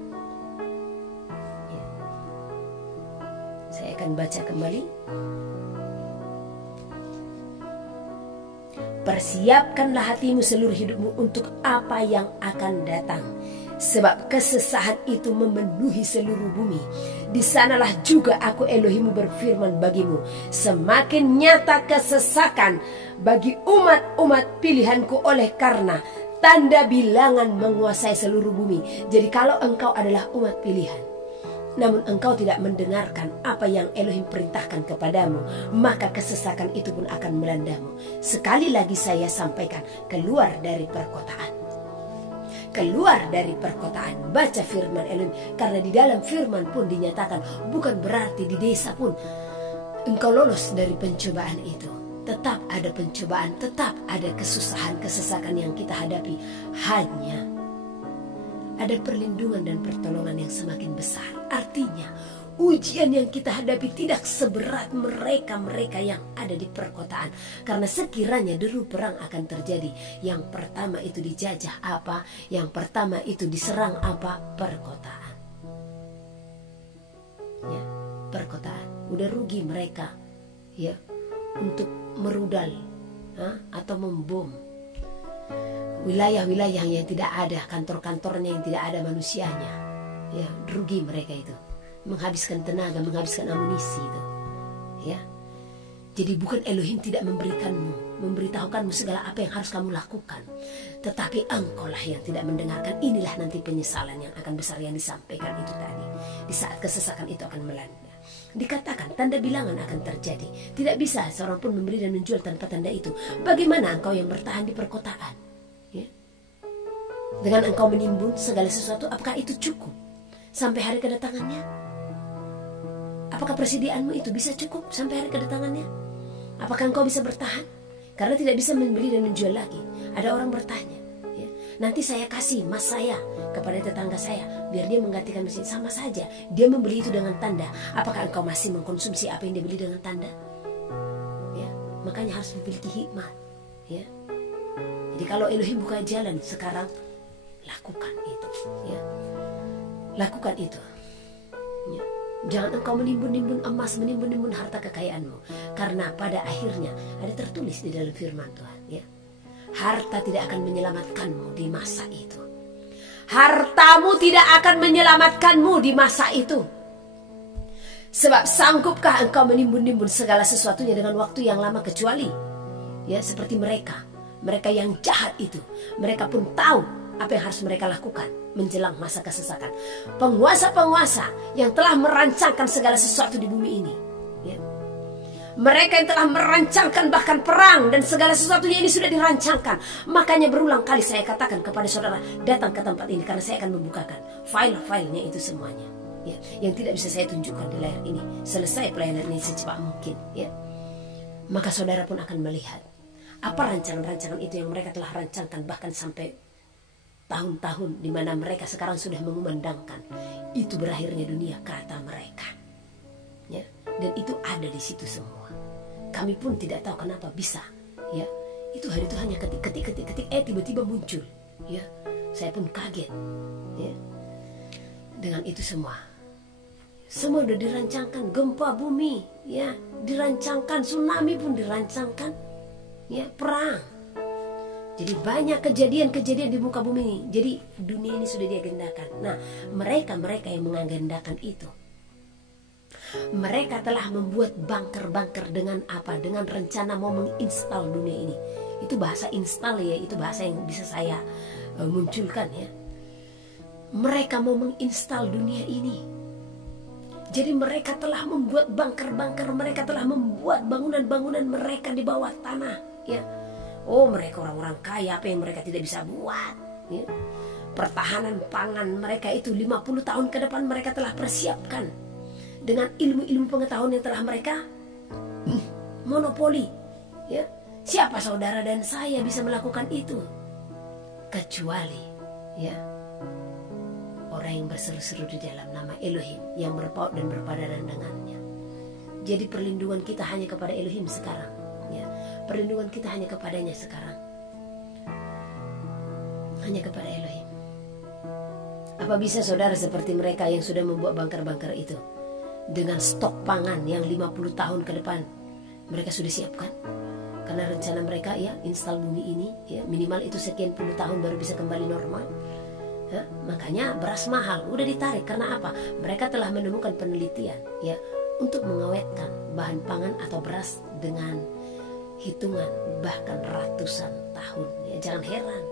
Saya akan baca kembali. Persiapkanlah hatimu, seluruh hidupmu untuk apa yang akan datang. Sebab kesesahan itu memenuhi seluruh bumi. Di sanalah juga aku Elohimmu berfirman bagimu, semakin nyata kesesakan bagi umat-umat pilihanku oleh karena tanda bilangan menguasai seluruh bumi. Jadi kalau engkau adalah umat pilihan, namun engkau tidak mendengarkan apa yang Elohim perintahkan kepadamu, maka kesesakan itu pun akan melandamu. Sekali lagi saya sampaikan, keluar dari perkotaan. Keluar dari perkotaan, baca firman Elohim. Karena di dalam firman pun dinyatakan, bukan berarti di desa pun engkau lolos dari pencobaan itu. Tetap ada pencobaan, tetap ada kesusahan, kesesakan yang kita hadapi. Hanya ada perlindungan dan pertolongan yang semakin besar. Artinya ujian yang kita hadapi tidak seberat mereka-mereka yang ada di perkotaan. Karena sekiranya deru perang akan terjadi, yang pertama itu dijajah apa? Yang pertama itu diserang apa? Perkotaan. ya, perkotaan. Udah rugi mereka, ya, untuk merudal atau membom wilayah-wilayah yang tidak ada kantor-kantornya, yang tidak ada manusianya, ya, rugi mereka itu, menghabiskan tenaga, menghabiskan amunisi itu, ya. Jadi bukan Elohim tidak memberitahukanmu segala apa yang harus kamu lakukan, tetapi engkaulah yang tidak mendengarkan. Inilah nanti penyesalan yang akan besar yang disampaikan itu tadi. Di saat kesesakan itu akan melanda. Dikatakan tanda bilangan akan terjadi. Tidak bisa seorang pun membeli dan menjual tanpa tanda itu. Bagaimana engkau yang bertahan di perkotaan? Ya? Dengan engkau menimbun segala sesuatu, apakah itu cukup sampai hari kedatangannya? Apakah persediaanmu itu bisa cukup sampai hari kedatangannya? Apakah engkau bisa bertahan? Karena tidak bisa membeli dan menjual lagi. Ada orang bertanya, ya, nanti saya kasih emas saya kepada tetangga saya biar dia menggantikan mesin. Sama saja, dia membeli itu dengan tanda. Apakah engkau masih mengkonsumsi apa yang dia beli dengan tanda? Ya, makanya harus memiliki hikmat. Ya. Jadi kalau Elohim buka jalan sekarang, lakukan itu. Ya. Lakukan itu. Ya. Jangan engkau menimbun-nimbun emas, menimbun-nimbun harta kekayaanmu. Karena pada akhirnya ada tertulis di dalam firman Tuhan, ya, harta tidak akan menyelamatkanmu di masa itu. Hartamu tidak akan menyelamatkanmu di masa itu. Sebab sanggupkah engkau menimbun-nimbun segala sesuatunya dengan waktu yang lama, kecuali, ya, seperti mereka yang jahat itu. Mereka pun tahu apa yang harus mereka lakukan menjelang masa kesesakan. Penguasa-penguasa yang telah merancangkan segala sesuatu di bumi ini, ya. Mereka yang telah merancangkan bahkan perang dan segala sesuatunya ini sudah dirancangkan. Makanya berulang kali saya katakan kepada saudara, datang ke tempat ini karena saya akan membukakan file-filenya itu semuanya, ya, yang tidak bisa saya tunjukkan di layar ini. Selesai pelayanan ini secepat mungkin, ya. Maka saudara pun akan melihat apa rancangan-rancangan itu yang mereka telah rancangkan bahkan sampai tahun-tahun di mana mereka sekarang sudah mengumandangkan itu berakhirnya dunia, kata mereka, ya, dan itu ada di situ semua. Kami pun tidak tahu kenapa bisa, ya, itu hari itu hanya ketik tiba-tiba muncul, ya. Saya pun kaget, ya, dengan itu semua udah dirancangkan. Gempa bumi, ya, dirancangkan. Tsunami pun dirancangkan, ya, perang. Jadi banyak kejadian-kejadian di muka bumi ini. Jadi dunia ini sudah diagendakan. Nah, mereka yang mengagendakan itu, mereka telah membuat bunker-bunker dengan apa? Dengan rencana mau menginstal dunia ini. Itu bahasa install, ya, itu bahasa yang bisa saya munculkan, ya. Mereka mau menginstal dunia ini. Jadi mereka telah membuat bunker-bunker, mereka telah membuat bangunan-bangunan mereka di bawah tanah, ya. Oh, mereka orang-orang kaya, apa yang mereka tidak bisa buat, ya. Pertahanan pangan mereka itu 50 tahun ke depan mereka telah persiapkan dengan ilmu-ilmu pengetahuan yang telah mereka monopoli, ya. Siapa saudara dan saya bisa melakukan itu? Kecuali, ya, orang yang berseru-seru di dalam nama Elohim, yang berpaut dan berpadanan dengannya. Jadi perlindungan kita hanya kepada Elohim sekarang, ya. Perlindungan kita hanya kepadanya sekarang, hanya kepada Elohim. Apa bisa saudara seperti mereka yang sudah membuat bunker-bunker itu dengan stok pangan yang 50 tahun ke depan mereka sudah siapkan? Karena rencana mereka, ya, install bumi ini, ya, minimal itu sekian puluh tahun baru bisa kembali normal, ya. Makanya beras mahal, udah ditarik. Karena apa? Mereka telah menemukan penelitian, ya, untuk mengawetkan bahan pangan atau beras dengan hitungan bahkan ratusan tahun, ya. Jangan heran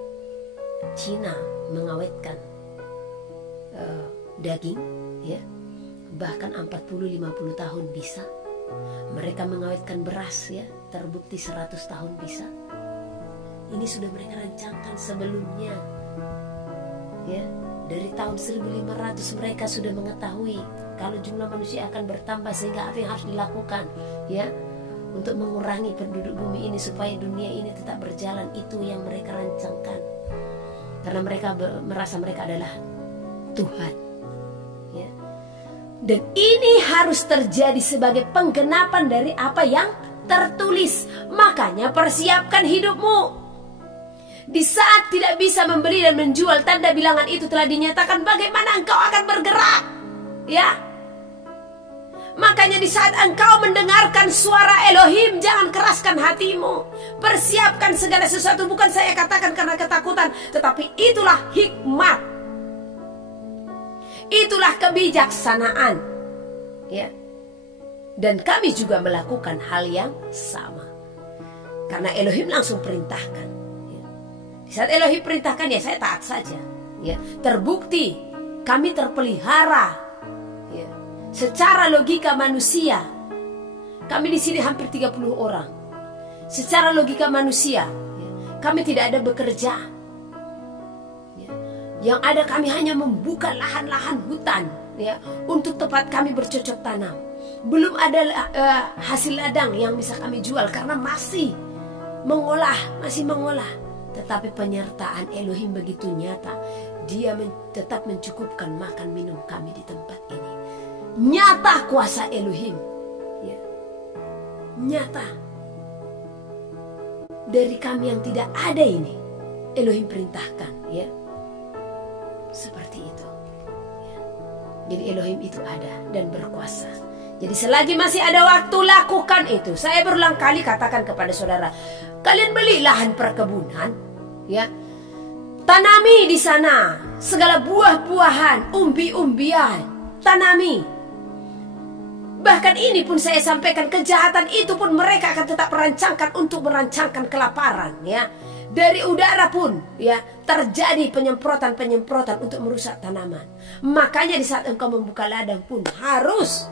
Cina mengawetkan daging, ya, bahkan 40-50 tahun bisa. Mereka mengawetkan beras, ya, terbukti 100 tahun bisa. Ini sudah mereka rancangkan sebelumnya, ya. Dari tahun 1500 mereka sudah mengetahui kalau jumlah manusia akan bertambah, sehingga apa yang harus dilakukan, ya, untuk mengurangi penduduk bumi ini supaya dunia ini tetap berjalan. Itu yang mereka rancangkan. Karena mereka merasa mereka adalah Tuhan, ya. Dan ini harus terjadi sebagai penggenapan dari apa yang tertulis. Makanya persiapkan hidupmu. Di saat tidak bisa membeli dan menjual, tanda bilangan itu telah dinyatakan. Bagaimana engkau akan bergerak, ya? Makanya di saat engkau mendengarkan suara Elohim, jangan keraskan hatimu. Persiapkan segala sesuatu. Bukan saya katakan karena ketakutan, tetapi itulah hikmat. Itulah kebijaksanaan. Ya. Dan kami juga melakukan hal yang sama. Karena Elohim langsung perintahkan. Ya. Di saat Elohim perintahkan, ya saya taat saja. Ya. Terbukti kami terpelihara. Ya. Secara logika manusia, kami di sini hampir 30 orang. Secara logika manusia, ya, kami tidak ada bekerja. Ya. Yang ada kami hanya membuka lahan-lahan hutan, ya, untuk tempat kami bercocok tanam. Belum ada hasil ladang yang bisa kami jual karena masih mengolah. Tetapi penyertaan Elohim begitu nyata. Dia tetap mencukupkan makan minum kami di tempat ini. Nyata kuasa Elohim, ya. Nyata. Dari kami yang tidak ada ini, Elohim perintahkan, ya. Seperti itu, ya. Jadi Elohim itu ada dan berkuasa. Jadi selagi masih ada waktu, lakukan itu. Saya berulang kali katakan kepada saudara, kalian beli lahan perkebunan, ya. Tanami di sana segala buah-buahan, umbi-umbian, tanami. Bahkan ini pun saya sampaikan, kejahatan itu pun mereka akan tetap merancangkan untuk merancangkan kelaparan, ya. Dari udara pun, ya, terjadi penyemprotan untuk merusak tanaman. Makanya di saat engkau membuka ladang pun harus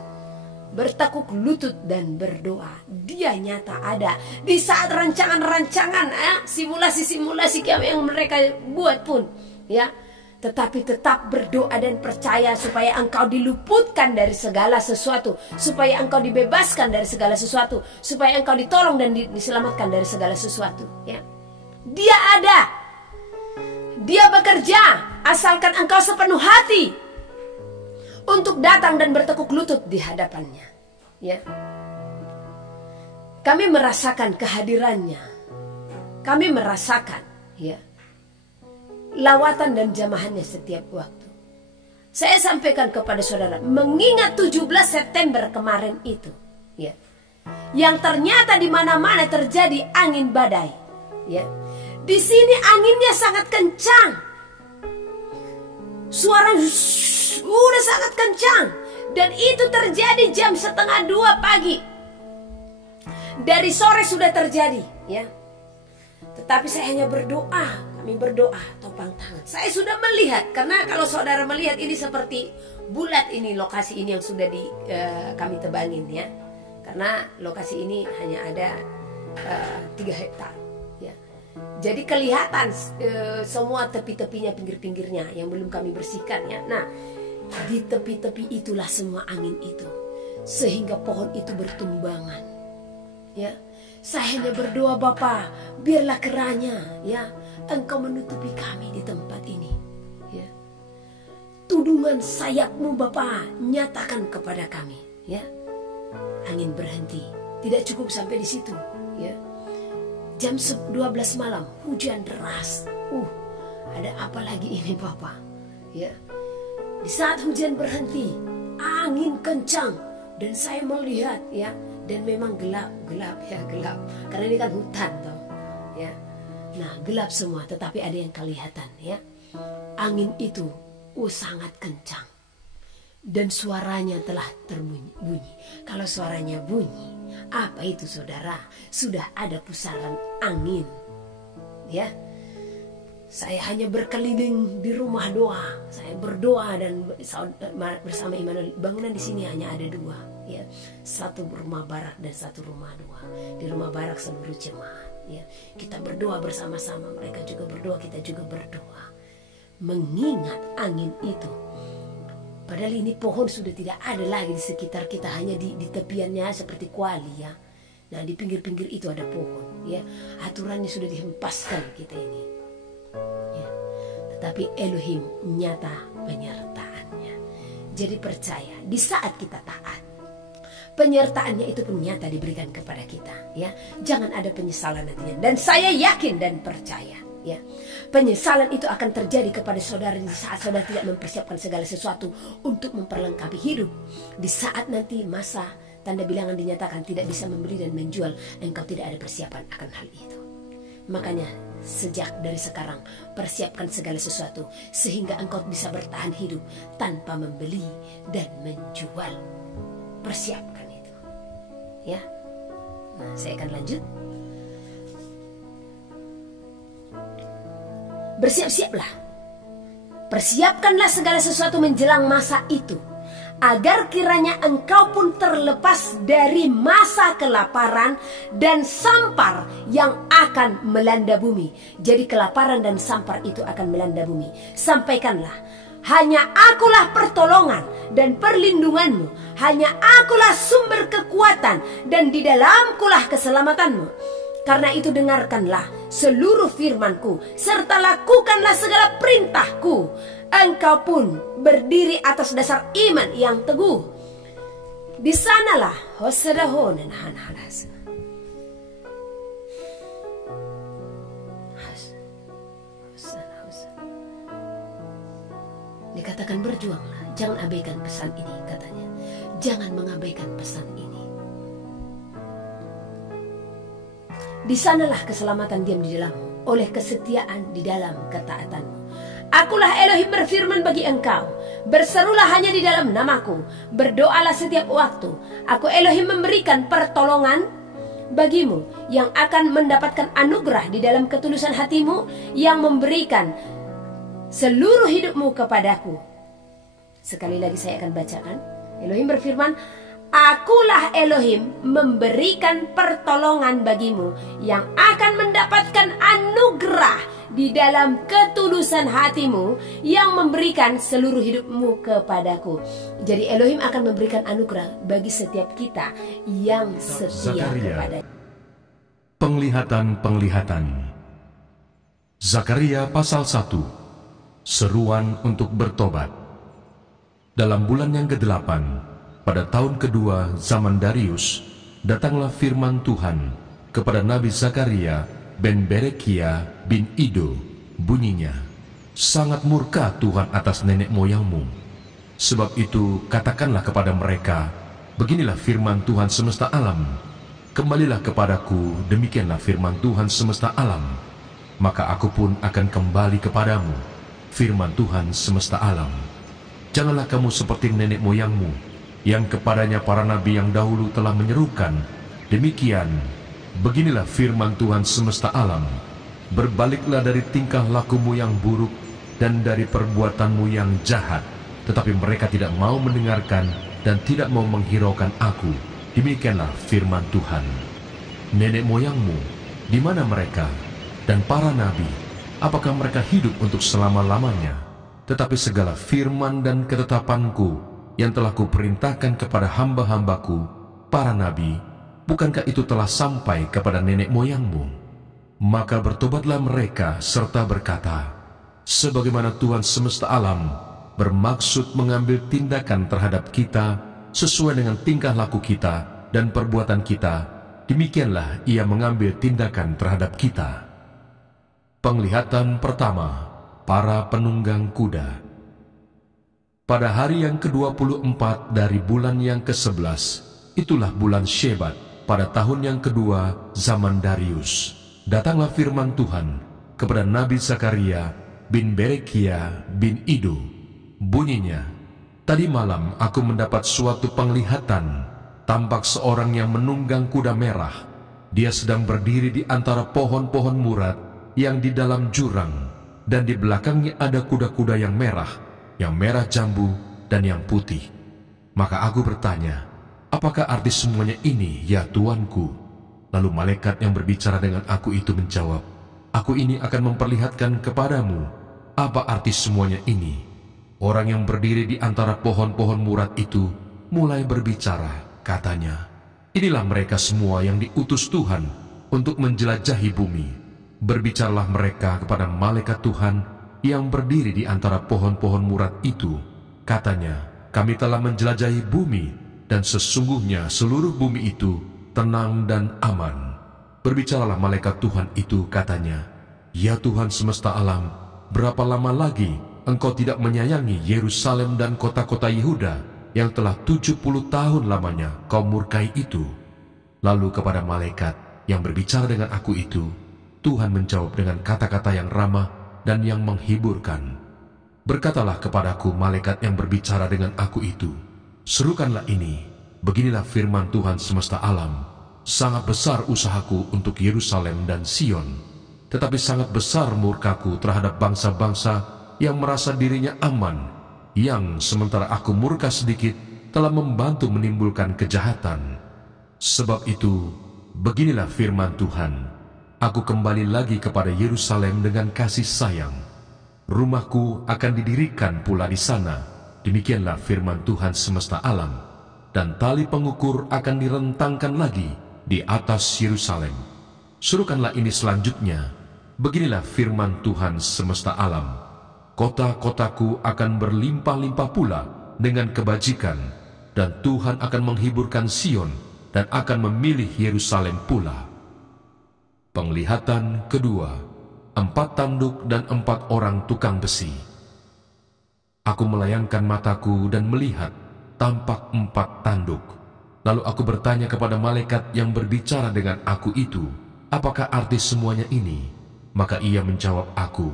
bertekuk lutut dan berdoa. Dia nyata ada. Di saat rancangan-rancangan, simulasi-simulasi yang mereka buat pun, ya, tetapi tetap berdoa dan percaya supaya engkau diluputkan dari segala sesuatu, supaya engkau dibebaskan dari segala sesuatu, supaya engkau ditolong dan diselamatkan dari segala sesuatu, ya. Dia ada. Dia bekerja asalkan engkau sepenuh hati untuk datang dan bertekuk lutut di hadapannya, ya. Kami merasakan kehadirannya. Kami merasakan, ya, lawatan dan jamahannya setiap waktu. Saya sampaikan kepada saudara, mengingat 17 September kemarin itu, ya, yang ternyata di mana-mana terjadi angin badai, ya. Di sini anginnya sangat kencang. Suara udah sangat kencang, dan itu terjadi jam 1:30 pagi. Dari sore sudah terjadi, ya. Tetapi saya hanya berdoa. Kami berdoa, topang tangan. Saya sudah melihat, karena kalau saudara melihat ini seperti bulat ini lokasi ini yang sudah kami tebangin, ya. Karena lokasi ini hanya ada 3 hektar, ya. Jadi kelihatan semua tepi-tepinya, pinggir-pinggirnya yang belum kami bersihkan, ya. Nah, di tepi-tepi itulah semua angin itu, sehingga pohon itu bertumbangan, ya. Saya hanya berdoa, Bapa, biarlah keranya, ya, Engkau menutupi kami di tempat ini, ya. Tudungan sayapmu, Bapa, nyatakan kepada kami, ya. Angin berhenti. Tidak cukup sampai di situ, ya. Jam 12 malam hujan deras. Ada apa lagi ini, Bapa, ya. Di saat hujan berhenti, angin kencang, dan saya melihat, ya, dan memang gelap, ya, gelap. Karena ini kan hutan, toh, ya. Nah, gelap semua, tetapi ada yang kelihatan, ya. Angin itu sangat kencang. Dan suaranya telah terbunyi. Kalau suaranya bunyi, apa itu, saudara? Sudah ada pusaran angin, ya. Saya hanya berkeliling di rumah doa. Saya berdoa dan bersama Immanuel. Bangunan di sini hanya ada 2, ya. Satu rumah barak dan satu rumah 2. Di rumah barak seluruh jemaat, ya. Kita berdoa bersama-sama. Mereka juga berdoa, kita juga berdoa. Mengingat angin itu. Padahal ini pohon sudah tidak ada lagi di sekitar kita, hanya di tepiannya seperti kuali, ya. Nah, di pinggir-pinggir itu ada pohon, ya. Aturannya sudah dihempaskan kita ini, ya. Tetapi Elohim nyata penyertaannya. Jadi percaya, di saat kita taat, penyertaannya itu pun nyata diberikan kepada kita, ya. Jangan ada penyesalan nantinya. Dan saya yakin dan percaya, Ya, penyesalan itu akan terjadi kepada saudara di saat saudara tidak mempersiapkan segala sesuatu untuk memperlengkapi hidup. Di saat nanti masa tanda bilangan dinyatakan tidak bisa membeli dan menjual, engkau tidak ada persiapan akan hal itu. Makanya sejak dari sekarang persiapkan segala sesuatu sehingga engkau bisa bertahan hidup tanpa membeli dan menjual. Persiapkan itu. Ya. Nah, saya akan lanjut. Bersiap-siaplah. Persiapkanlah segala sesuatu menjelang masa itu, agar kiranya engkau pun terlepas dari masa kelaparan dan sampar yang akan melanda bumi. Jadi kelaparan dan sampar itu akan melanda bumi. Sampaikanlah, hanya akulah pertolongan dan perlindunganmu. Hanya akulah sumber kekuatan dan di dalamkulah keselamatanmu. Karena itu dengarkanlah seluruh firmanku, serta lakukanlah segala perintahku. Engkau pun berdiri atas dasar iman yang teguh. Di sanalah hosadahonan hanhanas. Dikatakan berjuanglah, jangan abaikan pesan ini, katanya. Jangan mengabaikan pesan ini. Di sanalah keselamatan diam di dalammu, oleh kesetiaan di dalam ketaatanmu. Akulah Elohim berfirman bagi engkau, berserulah hanya di dalam namaku, berdoalah setiap waktu. Aku Elohim memberikan pertolongan bagimu, yang akan mendapatkan anugerah di dalam ketulusan hatimu, yang memberikan seluruh hidupmu kepadaku. Sekali lagi saya akan bacakan. Elohim berfirman, akulah Elohim memberikan pertolongan bagimu, yang akan mendapatkan anugerah di dalam ketulusan hatimu, yang memberikan seluruh hidupmu kepadaku. Jadi Elohim akan memberikan anugerah bagi setiap kita yang setia kepada. Penglihatan-penglihatan. Zakaria pasal 1. Seruan untuk bertobat. Dalam bulan yang ke-8, pada tahun kedua zaman Darius, datanglah firman Tuhan kepada Nabi Zakaria ben Berekia bin Ido. Bunyinya, sangat murka Tuhan atas nenek moyangmu. Sebab itu katakanlah kepada mereka, beginilah firman Tuhan semesta alam. Kembalilah kepadaku, demikianlah firman Tuhan semesta alam. Maka aku pun akan kembali kepadamu, firman Tuhan semesta alam. Janganlah kamu seperti nenek moyangmu, yang kepadanya para nabi yang dahulu telah menyerukan, demikian, beginilah firman Tuhan semesta alam, berbaliklah dari tingkah lakumu yang buruk dan dari perbuatanmu yang jahat. Tetapi mereka tidak mau mendengarkan dan tidak mau menghiraukan aku. Demikianlah firman Tuhan. Nenek moyangmu, di mana mereka? Dan para nabi, apakah mereka hidup untuk selama-lamanya? Tetapi segala firman dan ketetapanku yang telah kuperintahkan kepada hamba-hambaku, para nabi, bukankah itu telah sampai kepada nenek moyangmu? Maka bertobatlah mereka serta berkata, sebagaimana Tuhan semesta alam bermaksud mengambil tindakan terhadap kita sesuai dengan tingkah laku kita dan perbuatan kita, demikianlah ia mengambil tindakan terhadap kita. Penglihatan pertama, para penunggang kuda. Pada hari yang ke-24 dari bulan yang ke-11, itulah bulan Shebat, pada tahun yang kedua zaman Darius, datanglah firman Tuhan kepada Nabi Zakaria bin Berekia bin Ido. Bunyinya, tadi malam aku mendapat suatu penglihatan, tampak seorang yang menunggang kuda merah. Dia sedang berdiri di antara pohon-pohon murad yang di dalam jurang, dan di belakangnya ada kuda-kuda yang merah jambu dan yang putih. Maka aku bertanya, apakah arti semuanya ini, ya Tuanku? Lalu malaikat yang berbicara dengan aku itu menjawab, aku ini akan memperlihatkan kepadamu apa arti semuanya ini. Orang yang berdiri di antara pohon-pohon murad itu mulai berbicara, katanya, inilah mereka semua yang diutus Tuhan untuk menjelajahi bumi. Berbicaralah mereka kepada malaikat Tuhan yang berdiri di antara pohon-pohon murad itu. Katanya, kami telah menjelajahi bumi, dan sesungguhnya seluruh bumi itu tenang dan aman. Berbicaralah malaikat Tuhan itu, katanya, "Ya Tuhan semesta alam, berapa lama lagi Engkau tidak menyayangi Yerusalem dan kota-kota Yehuda yang telah 70 tahun lamanya Kau murkai itu?" Lalu kepada malaikat yang berbicara dengan aku itu, Tuhan menjawab dengan kata-kata yang ramah dan yang menghiburkan. "Berkatalah kepadaku, malaikat yang berbicara dengan aku itu, serukanlah ini, beginilah firman Tuhan semesta alam, sangat besar usahaku untuk Yerusalem dan Sion, tetapi sangat besar murkaku terhadap bangsa-bangsa yang merasa dirinya aman, yang sementara aku murka sedikit telah membantu menimbulkan kejahatan. Sebab itu, beginilah firman Tuhan, aku kembali lagi kepada Yerusalem dengan kasih sayang. Rumahku akan didirikan pula di sana, demikianlah firman Tuhan semesta alam, dan tali pengukur akan direntangkan lagi di atas Yerusalem. Suruhkanlah ini selanjutnya, beginilah firman Tuhan semesta alam, kota-kotaku akan berlimpah-limpah pula dengan kebajikan, dan Tuhan akan menghiburkan Sion dan akan memilih Yerusalem pula." Penglihatan kedua, 4 tanduk dan 4 orang tukang besi. Aku melayangkan mataku dan melihat tampak 4 tanduk. Lalu aku bertanya kepada malaikat yang berbicara dengan aku itu, "Apakah arti semuanya ini?" Maka ia menjawab aku,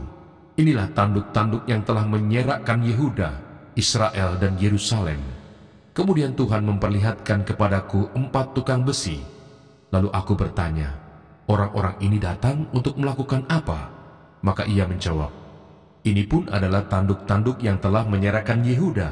"Inilah tanduk-tanduk yang telah menyerakkan Yehuda, Israel dan Yerusalem." Kemudian Tuhan memperlihatkan kepadaku 4 tukang besi. Lalu aku bertanya, "Orang-orang ini datang untuk melakukan apa?" Maka ia menjawab, "Ini pun adalah tanduk-tanduk yang telah menyerahkan Yehuda,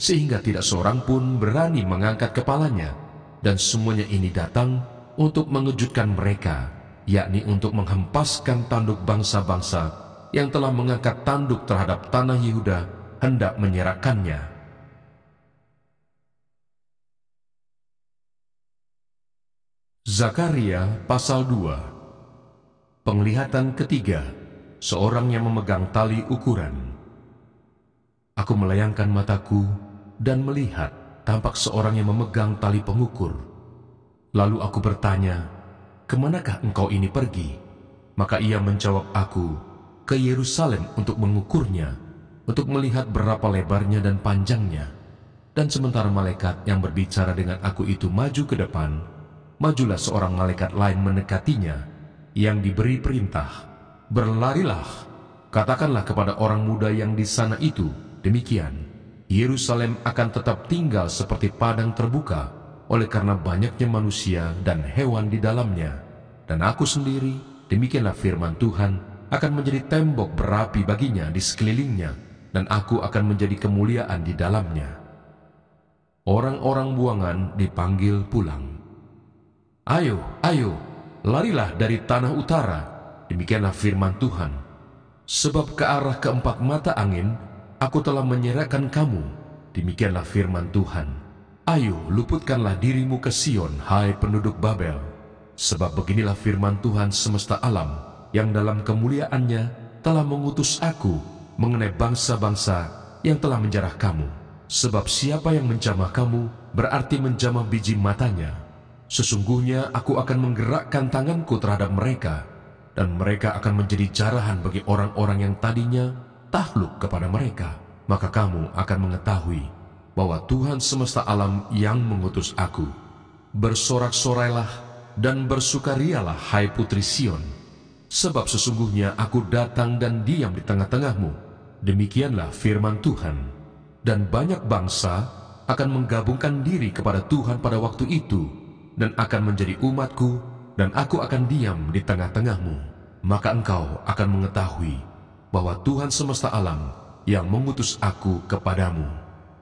sehingga tidak seorang pun berani mengangkat kepalanya. Dan semuanya ini datang untuk mengejutkan mereka, yakni untuk menghempaskan tanduk bangsa-bangsa yang telah mengangkat tanduk terhadap tanah Yehuda hendak menyerahkannya." Zakaria pasal 2. Penglihatan ketiga, seorang yang memegang tali ukuran. Aku melayangkan mataku dan melihat tampak seorang yang memegang tali pengukur. Lalu aku bertanya, "Kemanakah engkau ini pergi?" Maka ia menjawab aku, "Ke Yerusalem untuk mengukurnya, untuk melihat berapa lebarnya dan panjangnya." Dan sementara malaikat yang berbicara dengan aku itu maju ke depan, majulah seorang malaikat lain mendekatinya, yang diberi perintah, "Berlarilah, katakanlah kepada orang muda yang di sana itu, demikian, Yerusalem akan tetap tinggal seperti padang terbuka, oleh karena banyaknya manusia dan hewan di dalamnya. Dan aku sendiri, demikianlah firman Tuhan, akan menjadi tembok berapi baginya di sekelilingnya, dan aku akan menjadi kemuliaan di dalamnya." Orang-orang buangan dipanggil pulang. "Ayo, ayo, larilah dari tanah utara," demikianlah firman Tuhan. "Sebab ke arah keempat mata angin, aku telah menyerahkan kamu," demikianlah firman Tuhan. "Ayo, luputkanlah dirimu ke Sion, hai penduduk Babel. Sebab beginilah firman Tuhan semesta alam, yang dalam kemuliaannya telah mengutus aku mengenai bangsa-bangsa yang telah menjarah kamu. Sebab siapa yang menjamah kamu, berarti menjamah biji matanya. Sesungguhnya aku akan menggerakkan tanganku terhadap mereka, dan mereka akan menjadi jarahan bagi orang-orang yang tadinya takluk kepada mereka. Maka kamu akan mengetahui bahwa Tuhan semesta alam yang mengutus aku. Bersorak-sorailah dan bersukarialah, hai putri Sion, sebab sesungguhnya aku datang dan diam di tengah-tengahmu." Demikianlah firman Tuhan. Dan banyak bangsa akan menggabungkan diri kepada Tuhan pada waktu itu, dan akan menjadi umatku, dan aku akan diam di tengah-tengahmu. Maka engkau akan mengetahui bahwa Tuhan semesta alam yang mengutus aku kepadamu.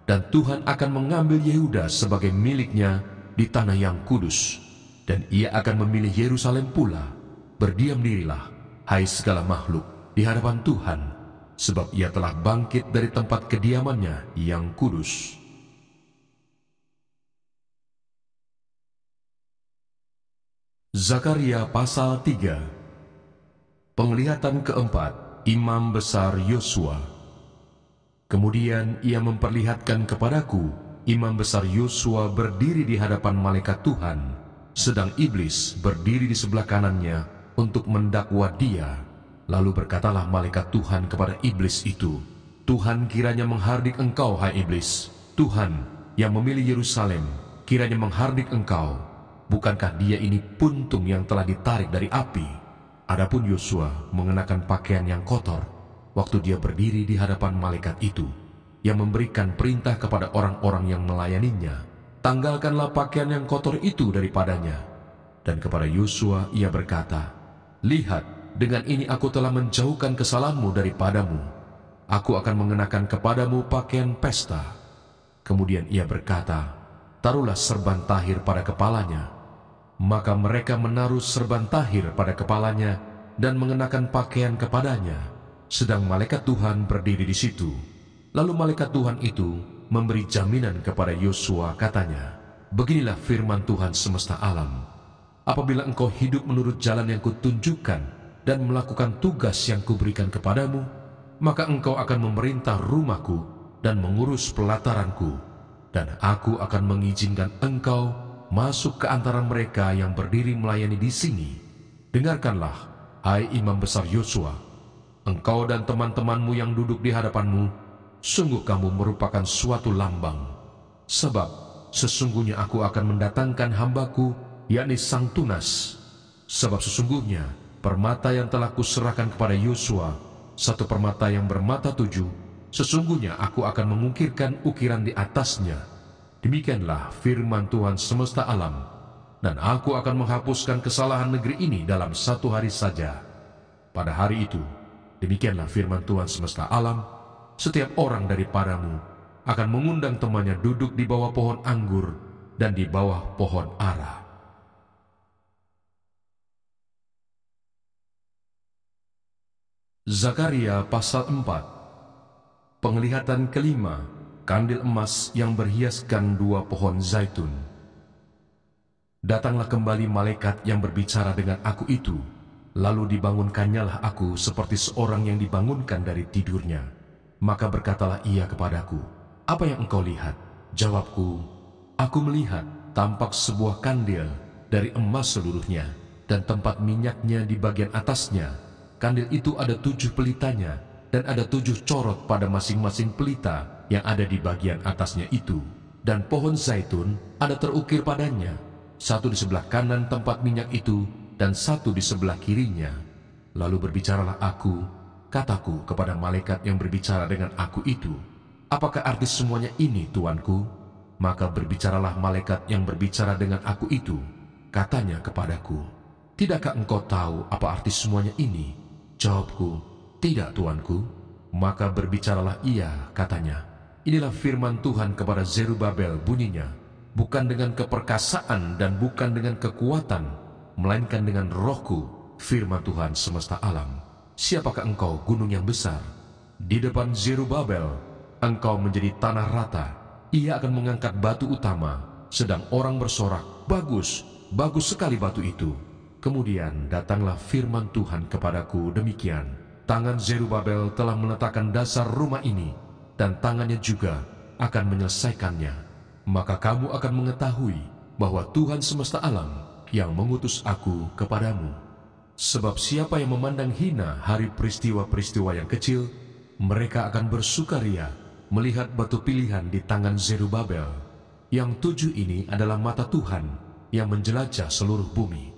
Dan Tuhan akan mengambil Yehuda sebagai miliknya di tanah yang kudus, dan ia akan memilih Yerusalem pula. Berdiam dirilah, hai segala makhluk, di hadapan Tuhan, sebab ia telah bangkit dari tempat kediamannya yang kudus. Zakaria pasal 3. Penglihatan keempat, Imam Besar Yosua. Kemudian ia memperlihatkan kepadaku Imam Besar Yosua berdiri di hadapan malaikat Tuhan, sedang iblis berdiri di sebelah kanannya untuk mendakwa dia. Lalu berkatalah malaikat Tuhan kepada iblis itu, Tuhan kiranya menghardik engkau, hai iblis. Tuhan yang memilih Yerusalem kiranya menghardik engkau. Bukankah dia ini puntung yang telah ditarik dari api? Adapun Yosua mengenakan pakaian yang kotor waktu dia berdiri di hadapan malaikat itu, yang memberikan perintah kepada orang-orang yang melayaninya, tanggalkanlah pakaian yang kotor itu daripadanya. Dan kepada Yosua ia berkata, lihat, dengan ini aku telah menjauhkan kesalahanmu daripadamu. Aku akan mengenakan kepadamu pakaian pesta. Kemudian ia berkata, taruhlah serban tahir pada kepalanya. Maka mereka menaruh serban tahir pada kepalanya dan mengenakan pakaian kepadanya, sedang malaikat Tuhan berdiri di situ. Lalu malaikat Tuhan itu memberi jaminan kepada Yosua, katanya, beginilah firman Tuhan semesta alam. Apabila engkau hidup menurut jalan yang kutunjukkan dan melakukan tugas yang kuberikan kepadamu, maka engkau akan memerintah rumahku dan mengurus pelataranku, dan aku akan mengizinkan engkau masuk ke antara mereka yang berdiri melayani di sini. Dengarkanlah, hai imam besar Yosua, engkau dan teman-temanmu yang duduk di hadapanmu, sungguh kamu merupakan suatu lambang. Sebab sesungguhnya aku akan mendatangkan hambaku, yakni sang tunas. Sebab sesungguhnya permata yang telah kuserahkan kepada Yosua, satu permata yang bermata 7, sesungguhnya aku akan mengukirkan ukiran di atasnya. Demikianlah firman Tuhan semesta alam, dan aku akan menghapuskan kesalahan negeri ini dalam 1 hari saja. Pada hari itu, demikianlah firman Tuhan semesta alam, setiap orang daripadamu akan mengundang temannya duduk di bawah pohon anggur dan di bawah pohon ara. Zakaria pasal 4. Penglihatan kelima, kandil emas yang berhiaskan 2 pohon zaitun. Datanglah kembali malaikat yang berbicara dengan aku itu, lalu dibangunkannyalah aku seperti seorang yang dibangunkan dari tidurnya. Maka berkatalah ia kepadaku, apa yang engkau lihat? Jawabku, aku melihat tampak sebuah kandil dari emas seluruhnya, dan tempat minyaknya di bagian atasnya. Kandil itu ada 7 pelitanya, dan ada 7 corot pada masing-masing pelita yang ada di bagian atasnya itu. Dan pohon zaitun ada terukir padanya, 1 di sebelah kanan tempat minyak itu, dan 1 di sebelah kirinya. Lalu berbicaralah aku, kataku kepada malaikat yang berbicara dengan aku itu, apakah arti semuanya ini, tuanku? Maka berbicaralah malaikat yang berbicara dengan aku itu, katanya kepadaku, tidakkah engkau tahu apa arti semuanya ini? Jawabku, tidak tuanku. Maka berbicaralah ia, katanya, inilah firman Tuhan kepada Zerubabel bunyinya, bukan dengan keperkasaan dan bukan dengan kekuatan, melainkan dengan rohku, firman Tuhan semesta alam. Siapakah engkau, gunung yang besar? Di depan Zerubabel, engkau menjadi tanah rata. Ia akan mengangkat batu utama, sedang orang bersorak, bagus, bagus sekali batu itu. Kemudian datanglah firman Tuhan kepadaku demikian, tangan Zerubabel telah meletakkan dasar rumah ini, dan tangannya juga akan menyelesaikannya. Maka kamu akan mengetahui bahwa Tuhan semesta alam yang mengutus aku kepadamu. Sebab siapa yang memandang hina hari peristiwa-peristiwa yang kecil, mereka akan bersukaria melihat batu pilihan di tangan Zerubabel. Yang 7 ini adalah mata Tuhan yang menjelajah seluruh bumi.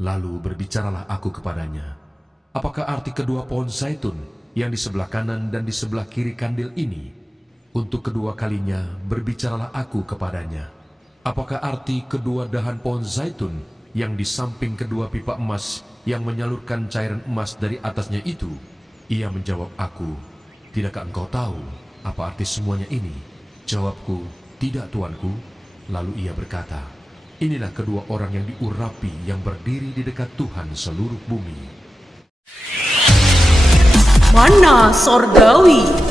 Lalu berbicaralah aku kepadanya, apakah arti kedua pohon zaitun yang di sebelah kanan dan di sebelah kiri kandil ini? Untuk kedua kalinya berbicaralah aku kepadanya, apakah arti kedua dahan pohon zaitun yang di samping kedua pipa emas yang menyalurkan cairan emas dari atasnya itu? Ia menjawab aku, tidakkah engkau tahu apa arti semuanya ini? Jawabku, tidak tuanku. Lalu ia berkata, inilah kedua orang yang diurapi yang berdiri di dekat Tuhan seluruh bumi. Mana Sorgawi.